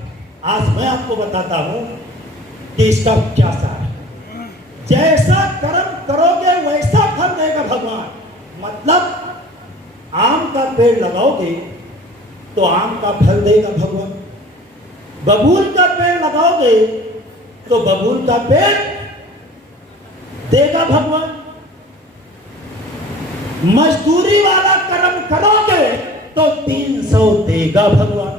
आज मैं आपको बताता हूं कि इसका क्या सार है। जैसा कर्म करोगे वैसा फल देगा भगवान। मतलब आम का पेड़ लगाओगे तो आम का फल देगा भगवान, बबूल का पेड़ लगाओगे तो बबूल का पेड़ देगा भगवान। मजदूरी वाला कर्म करोगे तो 300 देगा भगवान।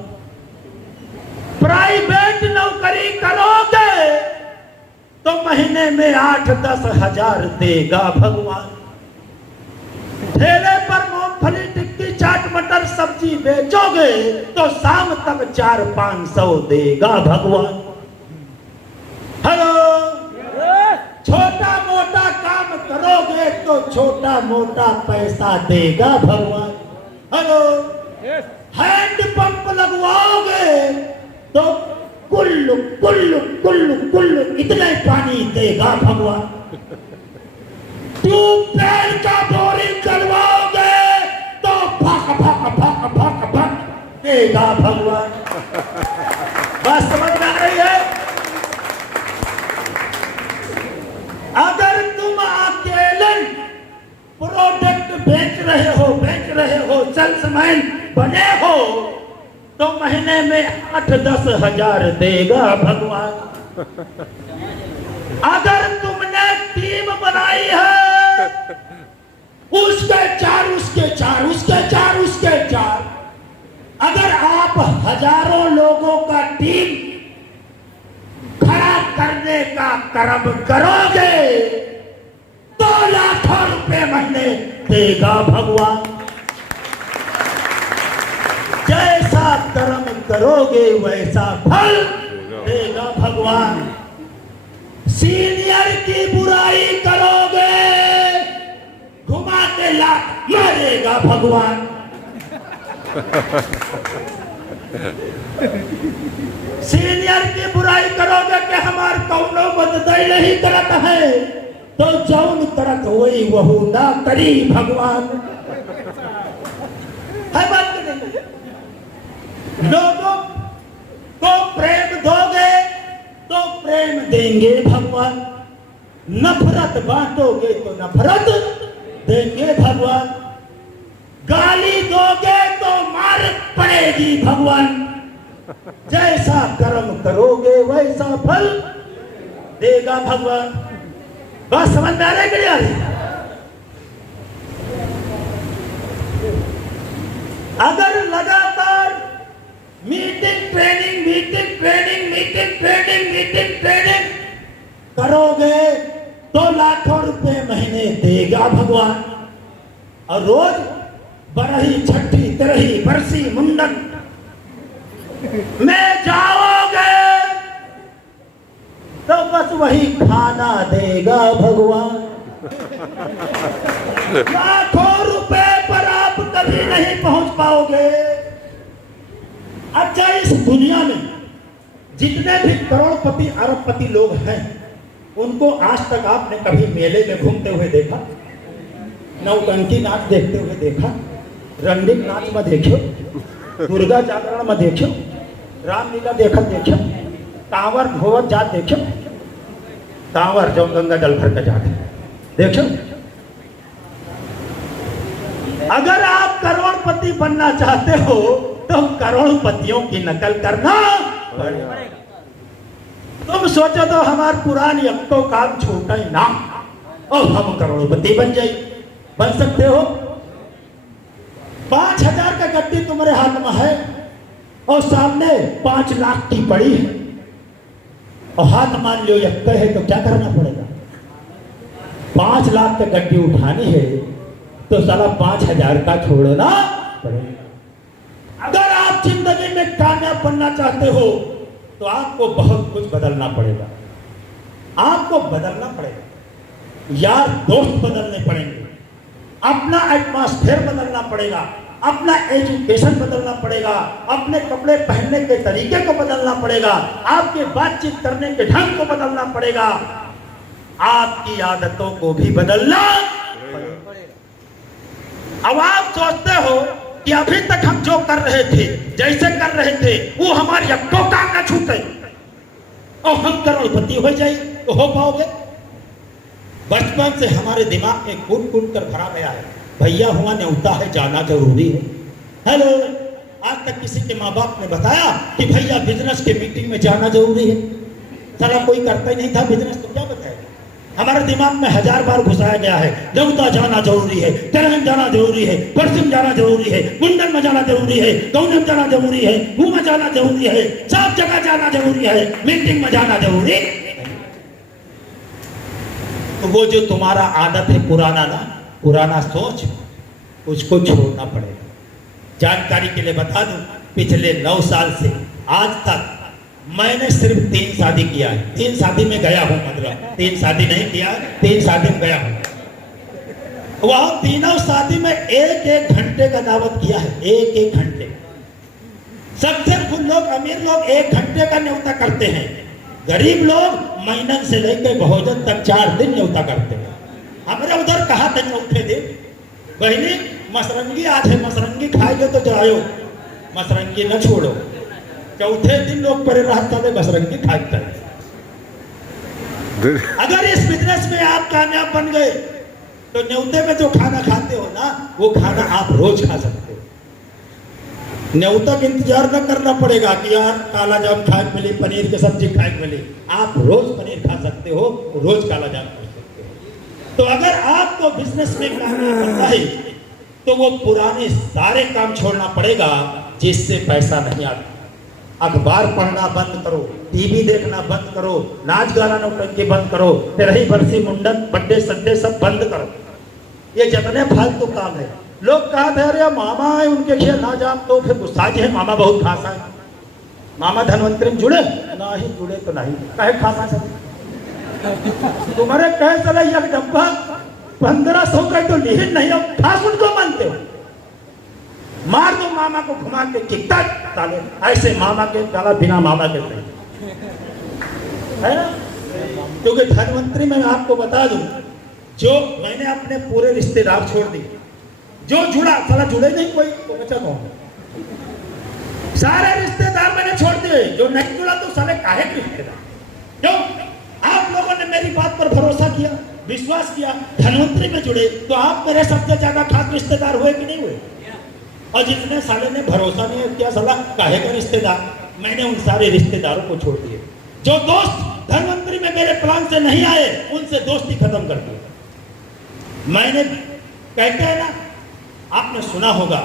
प्राइवेट नौकरी करोगे तो महीने में 8-10 हजार देगा भगवान। ठेले पर मूंगफली टिक्की चाट मटर सब्जी बेचोगे तो शाम तक 400-500 देगा भगवान। हेलो, छोटा मोटा काम करोगे तो छोटा मोटा पैसा देगा भगवान। हेलो, हैंड पंप लगवाओगे तो कुल्लू कुल्लू कुल्लू कुल्लू इतना पानी देगा भगवान। ट्यूबवेल का बोरिंग करवाओगे तो भक भक भक भक भक देगा भगवान। बस समझ में आ रही है? अगर तुम अकेले प्रोडक्ट बेच रहे हो सेल्समैन बने हो तो महीने में 8-10 हजार देगा भगवान। अगर तुमने टीम बनाई है, उसके चार अगर आप हजारों लोगों का टीम खड़ा करने का कर्म करोगे तो लाखों रुपए महीने देगा भगवान। जैसा कर्म करोगे वैसा फल देगा भगवान। सीनियर की बुराई करोगे घुमा के लात मारेगा भगवान। सीनियर की बुराई करोगे कि हमार कौनो मदद नहीं करत है तो जौन करत वही वहू ना करी भगवान। है बात नहीं? लोगों को प्रेम दोगे तो प्रेम देंगे भगवान। नफरत बांटोगे तो नफरत देंगे भगवान। गाली दोगे तो मार पड़ेगी भगवान। जैसा कर्म करोगे वैसा फल देगा भगवान। बात समझ में आ रही कि नहीं आ रही? अगर लगातार मीटिंग ट्रेनिंग करोगे तो लाखों रुपए महीने देगा भगवान। और रोज बरही छठी तरही बरसी मुंडन में जाओगे तो बस वही खाना देगा भगवान। लाखों रुपए पर आप कभी नहीं पहुंच पाओगे। अच्छा, इस दुनिया में जितने भी करोड़पति अरबपति लोग हैं उनको आज तक आपने कभी मेले में घूमते हुए देखा? नौटंकी नाच देखते हुए देखा? रंगीन नाच में देखो, दुर्गा जागरण में देखो, रामलीला देखो, कांवर भोवत जात देखो, कांवर जो गंगा जल भर के जाते देखो। अगर आप करोड़पति बनना चाहते हो तो करोड़पतियों की नकल करना पड़ेगा। तुम सोचो तो हमारे पुरानी अक्को काम छोटा ही ना और हम करोड़पति बन सकते हो। 5,000 का गड्डी तुम्हारे हाथ में है और सामने 5 लाख की पड़ी है और हाथ मान लो यक्का है तो क्या करना पड़ेगा? 5 लाख का गड्डी उठानी है तो साला 5,000 का छोड़ना पड़ेगा। अगर आप जिंदगी में कामयाब बनना चाहते हो तो आपको बहुत कुछ बदलना पड़ेगा। आपको बदलना पड़ेगा, यार दोस्त बदलने पड़ेंगे, अपना एटमॉस्फेयर बदलना पड़ेगा, अपना एजुकेशन बदलना पड़ेगा, अपने कपड़े पहनने के तरीके को बदलना पड़ेगा, आपके बातचीत करने के ढंग को बदलना पड़ेगा, आपकी आदतों को भी बदलना पड़ेगा। अब आप सोचते हो कि अभी तक हम जो कर रहे थे, जैसे कर रहे थे, वो हमारी अक्को काम न छूटे और हम करोड़पति हो जाए तो हो पाओगे? बचपन से हमारे दिमाग में कूट कूट कर भरा गया है, भैया हुआ न्योता है, जाना जरूरी है। हेलो, आज तक किसी के माँ बाप ने बताया कि भैया बिजनेस के मीटिंग में जाना जरूरी है? साला कोई करता ही नहीं था बिजनेस, तो क्या बताएगा। हमारे दिमाग में 1000 बार घुसाया गया है, न्योता जाना जरूरी है, तेलंगाना जाना जरूरी है, पश्चिम जाना जरूरी है, मुंडन में जाना जरूरी है, गौनम जाना जरूरी है, मुंह में जाना जरूरी है, सब जगह जाना जरूरी है, मीटिंग में जाना जरूरी है। तो वो जो तुम्हारा आदत है पुराना ना, पुराना सोच, उसको छोड़ना पड़ेगा। जानकारी के लिए बता दूं, पिछले 9 साल से आज तक मैंने सिर्फ 3 शादी किया है। 3 शादी में गया हूं, मतलब 3 शादी नहीं किया, 3 शादी में गया हूं। वह तीनों शादी में 1-1 घंटे का दावत किया है, 1-1 घंटे। सबसे लोग, अमीर लोग 1 घंटे का न्योता करते हैं, गरीब लोग महीनन से लेकर भोजन तक 4 दिन न्योता करते हैं। हमारे उधर कहा था चौथे दिन, बहनी मसरंगी आज है, मसरंगी खाएगे तो जाओ, मसरंगी न छोड़ो। चौथे दिन लोग परे रहता है, मसरंगी खाते हैं। अगर इस बिजनेस में आप कामयाब बन गए तो न्योते में जो खाना खाते हो ना, वो खाना आप रोज खा सकते हो। न्योता का इंतजार न करना पड़ेगा कि यार काला जाम खाए मिली, पनीर की सब्जी खाए मिली। आप रोज पनीर खा सकते हो, रोज काला जाम खा सकते हो। तो अगर आपको बिजनेस में कामयाब बनना है तो वो पुराने सारे काम छोड़ना पड़ेगा जिससे पैसा नहीं आता। अखबार पढ़ना बंद करो, टीवी देखना बंद करो, नाच गाना नौटंकी बंद करो, तेरही बरसी मुंडन बर्थडे सड्डे सब बंद करो। ये जितने फालतू काम है। लोग कहा थे अरे मामा है उनके खेल ना जाम, तो फिर गुस्सा जी है, मामा बहुत खासा है। मामा धनवंतरी में जुड़े ना ही जुड़े तो नहीं, कहे खासा से तुम्हारे कहे चला एक डब्बा 1500 का तो लिहित नहीं हो, खास उनको मानते हो। मार दो मामा को घुमा के किकता डाले, ऐसे मामा के डाला बिना मामा के है ना। क्योंकि धनवंतरी में आपको बता दूं, जो मैंने अपने पूरे रिश्तेदार छोड़ दिए, जो जुड़ा साला जुड़े नहीं कोई तो बचा कौन। सारे रिश्तेदार मैंने छोड़ दिए, जो नहीं जुड़ा तो साले काहे के रिश्तेदार। क्यों? आप लोगों ने मेरी बात पर भरोसा किया, विश्वास किया, धनवंतरी में जुड़े, तो आप मेरे सबसे ज्यादा खास रिश्तेदार हुए कि नहीं हुए। और जितने साले ने भरोसा नहीं किया साला काहे का रिश्तेदार, मैंने उन सारे रिश्तेदारों को छोड़ दिए। जो दोस्त धनवंतरी में मेरे प्लान से नहीं आए, उनसे दोस्ती खत्म कर दी। मैंने कहते हैं ना, आपने सुना होगा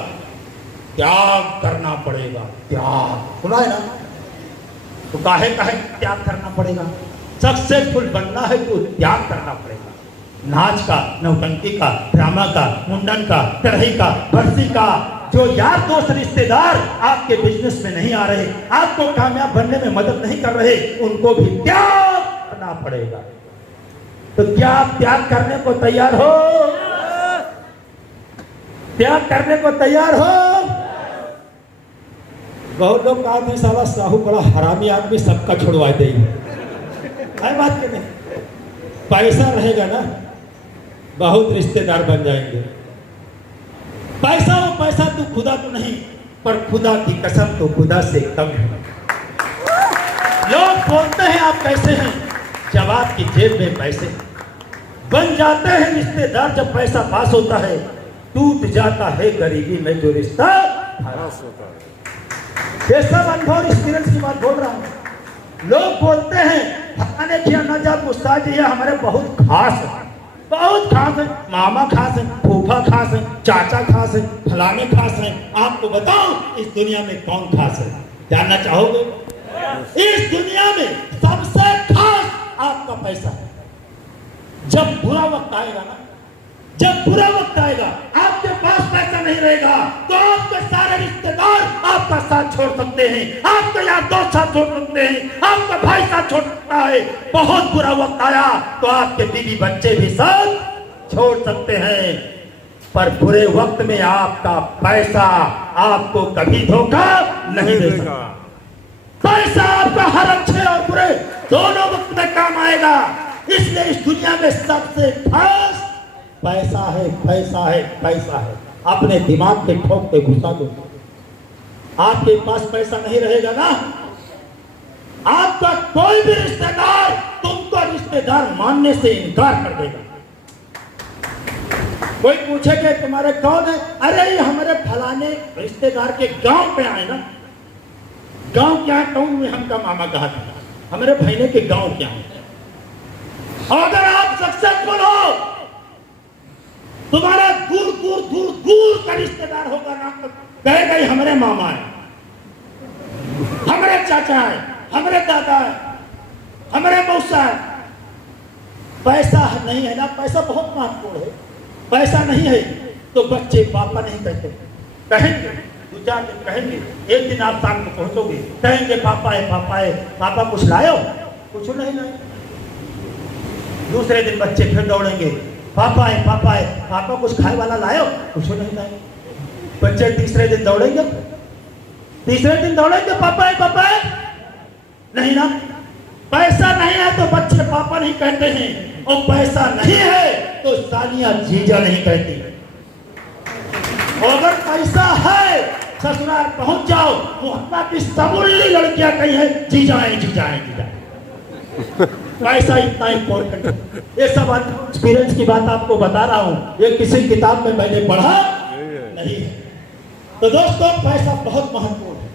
त्याग करना पड़ेगा, त्याग सुना है ना। तो काहे काहे त्याग करना पड़ेगा। सक्सेसफुल बनना है तो त्याग करना पड़ेगा। नाच का, नौटंकी का, ड्रामा का, मुंडन का, तरही का, बरसी का, जो यार दोस्त रिश्तेदार आपके बिजनेस में नहीं आ रहे, आपको कामयाब बनने में मदद नहीं कर रहे, उनको भी त्याग करना पड़ेगा। तो क्या आप त्याग करने को तैयार हो? त्याग करने को तैयार हो? बहुत लोग कहा था साला साहू बड़ा हरामी आदमी, सबका छुड़वा देंगे। है बात के नहीं, पैसा रहेगा ना, बहुत रिश्तेदार बन जाएंगे। पैसा वो पैसा तो खुदा तो नहीं, पर खुदा की कसम तो खुदा से कम है। लोग बोलते हैं आप कैसे हैं, जब आपकी जेब में पैसे बन जाते हैं रिश्तेदार, जब पैसा पास होता है टूट जाता है गरीबी में जो रिश्ता होता है। ये सब अनुभव एक्सपीरियंस की बात बोल रहा हूं। लोग बोलते हैं फलाने किया ना जब मुस्ताद ये हमारे बहुत खास है, बहुत खास है, मामा खास है, फूफा खास है, चाचा खास है, फलाने खास है। आपको बताओ इस दुनिया में कौन खास है, जानना चाहोगे? इस दुनिया में सबसे खास आपका पैसा है। जब बुरा वक्त आएगा ना, जब बुरा वक्त आएगा, आपके पास पैसा नहीं रहेगा, तो आपके सारे रिश्तेदार आपका साथ छोड़ सकते हैं, आपके यार दोस्त साथ छोड़ सकते हैं, आपका भाई साथ छोड़ सकता है। बहुत बुरा वक्त आया तो आपके बीवी बच्चे भी साथ छोड़ सकते हैं, पर बुरे वक्त में आपका पैसा आपको कभी धोखा नहीं दे सकता। पैसा आपका हर अच्छे और बुरे दोनों वक्त में काम आएगा। इसलिए इस दुनिया में सबसे खास पैसा है, पैसा है, पैसा है। अपने दिमाग पे ठोक के घुसा दो। आपके पास पैसा नहीं रहेगा ना, आपका कोई भी रिश्तेदार तुमको रिश्तेदार मानने से इनकार कर देगा। कोई पूछे कि तुम्हारे कौन है, अरे ये हमारे फलाने रिश्तेदार के गांव पे आए ना, गांव क्या टाउन में हमका मामा कहा था, हमारे भाईने के गांव क्या है। अगर आप सक्सेसफुल हो, तुम्हारा दूर दूर दूर दूर का रिश्तेदार होगा ना, कहेगा ये हमारे मामा है, हमारे चाचा है, हमारे दादा है, हमारे मौसा है। पैसा नहीं है ना, पैसा बहुत महत्वपूर्ण है। पैसा नहीं है तो बच्चे पापा नहीं कहते, कहेंगे 2-4 दिन कहेंगे, एक दिन आप शाम को पहुंचोगे, कहेंगे पापा है, पापा है, पापा कुछ लाए, कुछ नहीं लाए। दूसरे दिन बच्चे फिर दौड़ेंगे, पापा है, पापा है, पापा कुछ खाए वाला लाए, कुछ नहीं लाए। बच्चे तीसरे दिन दौड़ेंगे, पापा है, नहीं ना। पैसा नहीं है तो बच्चे पापा नहीं कहते हैं, और पैसा नहीं है तो सालियां जीजा नहीं कहती। और अगर पैसा है, ससुराल पहुंच जाओ, मोहल्ला की सबुल्ली लड़कियां कही है जीजा है, जीजा है, जीजा है। पैसा इतना इंपॉर्टेंट है। ये सब एक्सपीरियंस की बात आपको बता रहा हूं, ये किसी किताब में मैंने पढ़ा नहीं है। तो दोस्तों, पैसा बहुत महत्वपूर्ण है।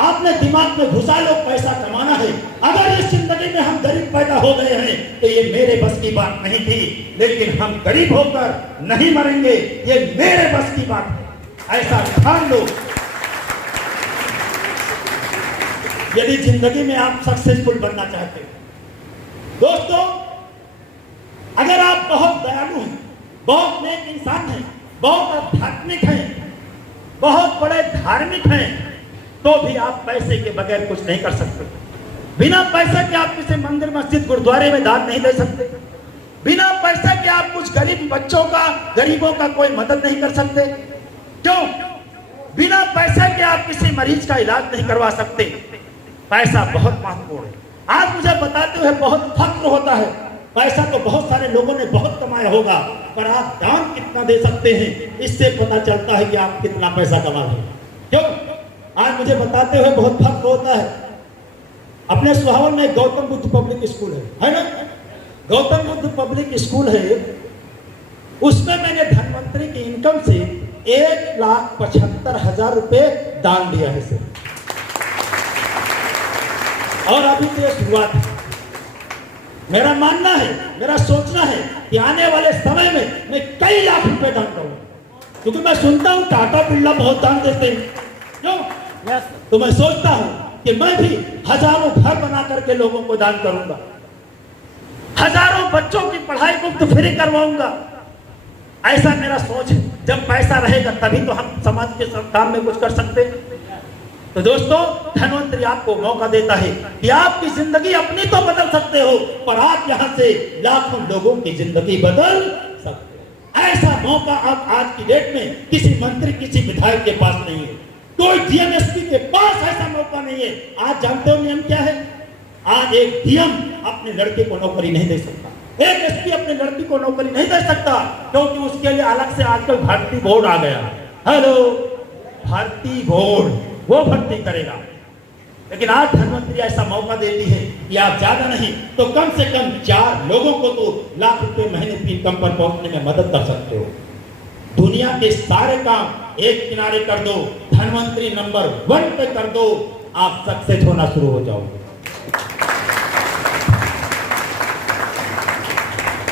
आपने दिमाग में घुसा लो, पैसा कमाना है। अगर इस जिंदगी में हम गरीब पैदा हो गए हैं तो ये मेरे बस की बात नहीं थी, लेकिन हम गरीब होकर नहीं मरेंगे, ये मेरे बस की बात है, ऐसा ठान लो। यदि जिंदगी में आप सक्सेसफुल बनना चाहते हो दोस्तों, अगर आप बहुत दयालु हैं, बहुत नेक इंसान हैं, बहुत आध्यात्मिक हैं, बहुत बड़े धार्मिक हैं, तो भी आप पैसे के बगैर कुछ नहीं कर सकते। बिना पैसे के आप किसी मंदिर, मस्जिद, गुरुद्वारे में दान नहीं दे सकते। बिना पैसे के आप कुछ गरीब बच्चों का, गरीबों का कोई मदद नहीं कर सकते। क्यों? बिना पैसे के आप किसी मरीज का इलाज नहीं करवा सकते। पैसा बहुत महत्वपूर्ण है। आज मुझे बताते हुए बहुत फक्र होता है, पैसा तो बहुत सारे लोगों ने बहुत कमाया होगा, पर आप दान कितना दे सकते हैं, इससे पता चलता है कि आप कितना पैसा कमा रहे हैं। क्यों? आज मुझे बताते हुए बहुत फक्र होता है। अपने सुहावन में गौतम बुद्ध पब्लिक स्कूल है ना? गौतम बुद्ध पब्लिक स्कूल है, उसमें मैंने धनवंतरी की इनकम से 1,75,000 रुपए दान दिया है सर। और अभी तो ये शुरुआत है। मेरा मानना है, मेरा सोचना है कि आने वाले समय में मैं कई लाख रुपए दान करूंगा, क्योंकि मैं सुनता हूं टाटा बिरला बहुत दान देते हैं। क्यों? तो मैं सोचता हूं कि मैं भी हजारों घर बना करके लोगों को दान करूंगा, हजारों बच्चों की पढ़ाई मुफ्त फ्री करवाऊंगा। ऐसा मेरा सोच है। जब पैसा रहेगा तभी तो हम समाज के काम में कुछ कर सकते हैं। तो दोस्तों, धनवंतरी आपको मौका देता है कि आपकी जिंदगी अपनी तो बदल सकते हो, पर आप यहां से लाखों लोगों की जिंदगी बदल सकते हो। ऐसा मौका आप आज की डेट में किसी मंत्री, किसी विधायक के पास नहीं है, कोई डीएमएसपी के पास ऐसा मौका नहीं है। आज जानते हो नियम क्या है? आज एक डीएम अपने लड़के को नौकरी नहीं दे सकता, एक एसपी अपने लड़की को नौकरी नहीं दे सकता, क्योंकि उसके लिए अलग से आजकल भर्ती बोर्ड आ गया। हेलो, भर्ती बोर्ड वो भर्ती करेगा। लेकिन आज धनवंतरी ऐसा मौका देती है कि आप ज्यादा नहीं तो कम से कम 4 लोगों को तो लाख रुपए महीने की इनकम पर पहुंचने में मदद कर सकते हो। दुनिया के सारे काम एक किनारे कर दो, धनवंतरी नंबर 1 पे कर दो, आप सक्सेस होना शुरू हो जाओगे।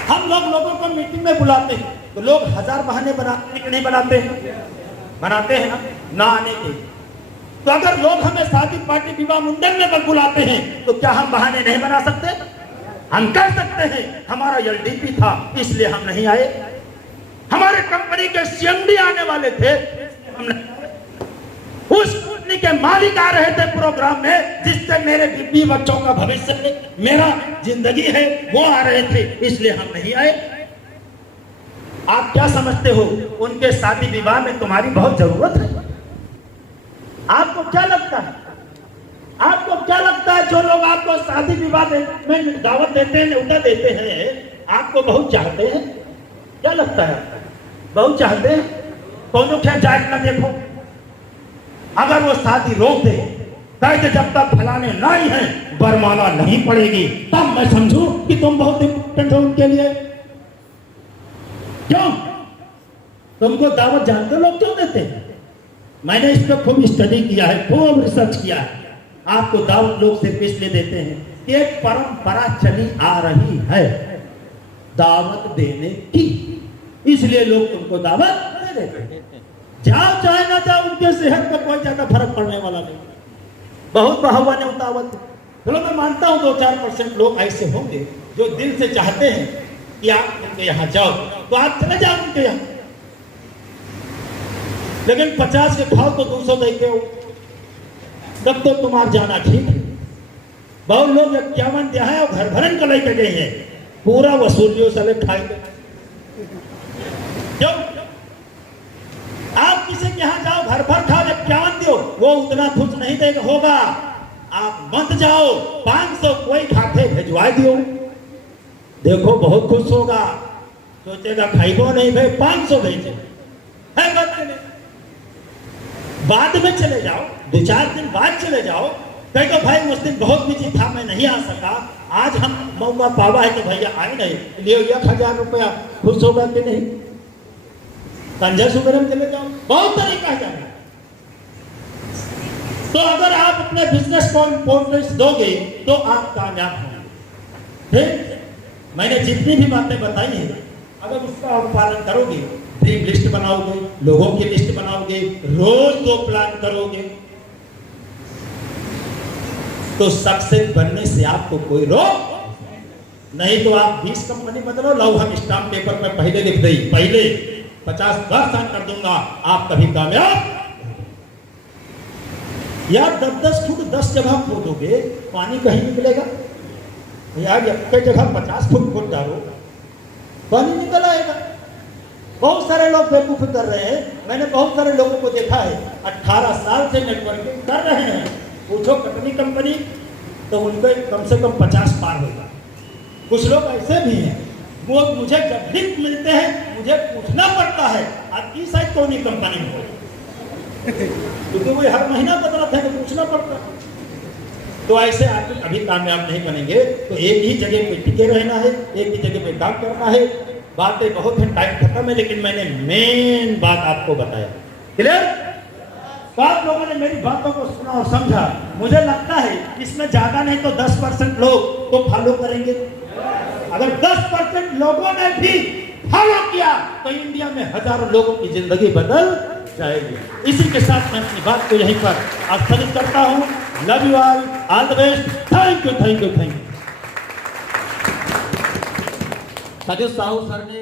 हम लोगों को मीटिंग में बुलाते हैं तो लोग 1000 बहाने बनाते हैं कि नहीं बनाते हैं? बनाते हैं ना आने के। तो अगर लोग हमें शादी, पार्टी, विवाह, मुंडन में बुलाते हैं तो क्या हम बहाने नहीं बना सकते? हम कर सकते हैं। हमारा एलडीपी था इसलिए हम नहीं आए, हमारे कंपनी के सीएमडी आने वाले थे, हम नहीं। उस कंपनी के मालिक आ रहे थे प्रोग्राम में, जिससे मेरे बीवी बच्चों का भविष्य, मेरा जिंदगी है, वो आ रहे थे, इसलिए हम नहीं आए। आप क्या समझते हो उनके शादी विवाह में तुम्हारी बहुत जरूरत है? आपको क्या लगता है? आपको क्या लगता है जो लोग आपको शादी विवाह में दावत देते हैं, न्योता देते हैं, आपको बहुत चाहते हैं? क्या लगता है? बहुत चाहते हैं। कौन क्या जायज ना देखो, अगर वो शादी रोक दे, कहते जब तक फलाने नहीं है बरमाना नहीं पड़ेगी, तब मैं समझूं कि तुम बहुत इंपॉर्टेंट हो उनके लिए। क्यों? तुमको दावत जानते हो लोग क्यों देते हैं? मैंने इस पर खूब स्टडी किया है, खूब रिसर्च किया है। आपको दावत लोग सिर्फ इसलिए देते हैं एक परंपरा चली आ रही है दावत देने की, इसलिए लोग तुमको दावत दे देते हैं। जाओ चाहे ना जाओ, उनके सेहत पर कोई ज्यादा फर्क पड़ने वाला नहीं। बहुत बहावा ने उतावत। चलो मैं मानता हूं 2-4% लोग ऐसे होंगे जो दिल से चाहते हैं कि आप उनके यहाँ जाओ, तो आप चले जाओ उनके यहाँ। लेकिन 50 के भाव तो 200 देते हो, तब तो तुम्हारा जाना ठीक है। बहुत लोग 51 दिया है और घर भरन का लेके गए हैं, पूरा वसूलियों से खाएंगे। क्यों? आप किसी के यहाँ जाओ, घर भर खाओ, 51 दो, वो उतना खुश नहीं देगा होगा। आप मत जाओ, 500 कोई खाते भिजवा दियो, देखो बहुत खुश होगा, सोचेगा खाइबो नहीं भाई 500 भेजे है। बाद में चले जाओ, 2-4 दिन बाद चले जाओ, कहेगा भाई उस दिन बहुत बिजी था मैं नहीं आ सका, आज हम मौका पावा है तो भैया आए नहीं, लिए 1000 रुपया, खुश होगा कि नहीं? कंजा सुगर में चले जाओ, बहुत तरीका है। तो अगर आप अपने बिजनेस को इंपॉर्टेंस दोगे तो आप कामयाब होंगे। ठीक? मैंने जितनी भी बातें बताई हैं, अगर उसका आप पालन करोगे, ड्रीम लिस्ट बनाओगे, लोगों की लिस्ट बनाओगे, रोज 2 प्लान करोगे, तो सक्सेस बनने से आपको कोई रोक नहीं। तो आप 20 कंपनी बदलो, लो हम स्टाम्प पेपर में पहले लिख दें, पहले 50 बार साइन कर दूंगा, आप कभी कामयाब। यार 10-10 फुट 10 जगह खोदोगे, पानी कहीं निकलेगा? यार एक जगह 50 फुट खोद डालो, पानी निकल आएगा। बहुत सारे लोग बेवकूफी कर रहे हैं, मैंने बहुत सारे लोगों को देखा है 18 साल से नेटवर्किंग कर रहे हैं, पूछो कितनी कंपनी, तो उनको कम से कम 50 पार होगा। कुछ लोग ऐसे भी हैं, वो मुझे जब भी मिलते हैं मुझे पूछना पड़ता है आपकी साइड कौन ही कंपनी में हो, क्योंकि वो हर महीना बदलता है तो पूछना पड़ता है। तो ऐसे आप अभी कामयाब नहीं बनेंगे। तो एक ही जगह पे टिके रहना है, एक ही जगह पे काम करना है। बातें बहुत हैं, टाइम खत्म है, लेकिन मैंने मेन बात आपको बताया। क्लियर? तो आप लोगों ने मेरी बातों को सुना और समझा। मुझे लगता है इसमें ज्यादा नहीं तो 10% लोग तो फॉलो करेंगे। अगर 10% लोगों ने भी फॉलो किया तो इंडिया में हजारों लोगों की जिंदगी बदल जाएगी। इसी के साथ मैं अपनी बात को यहीं पर स्थगित करता हूं। Love you all the best. Thank you, thank you, thank you. साथियों, साहू सर ने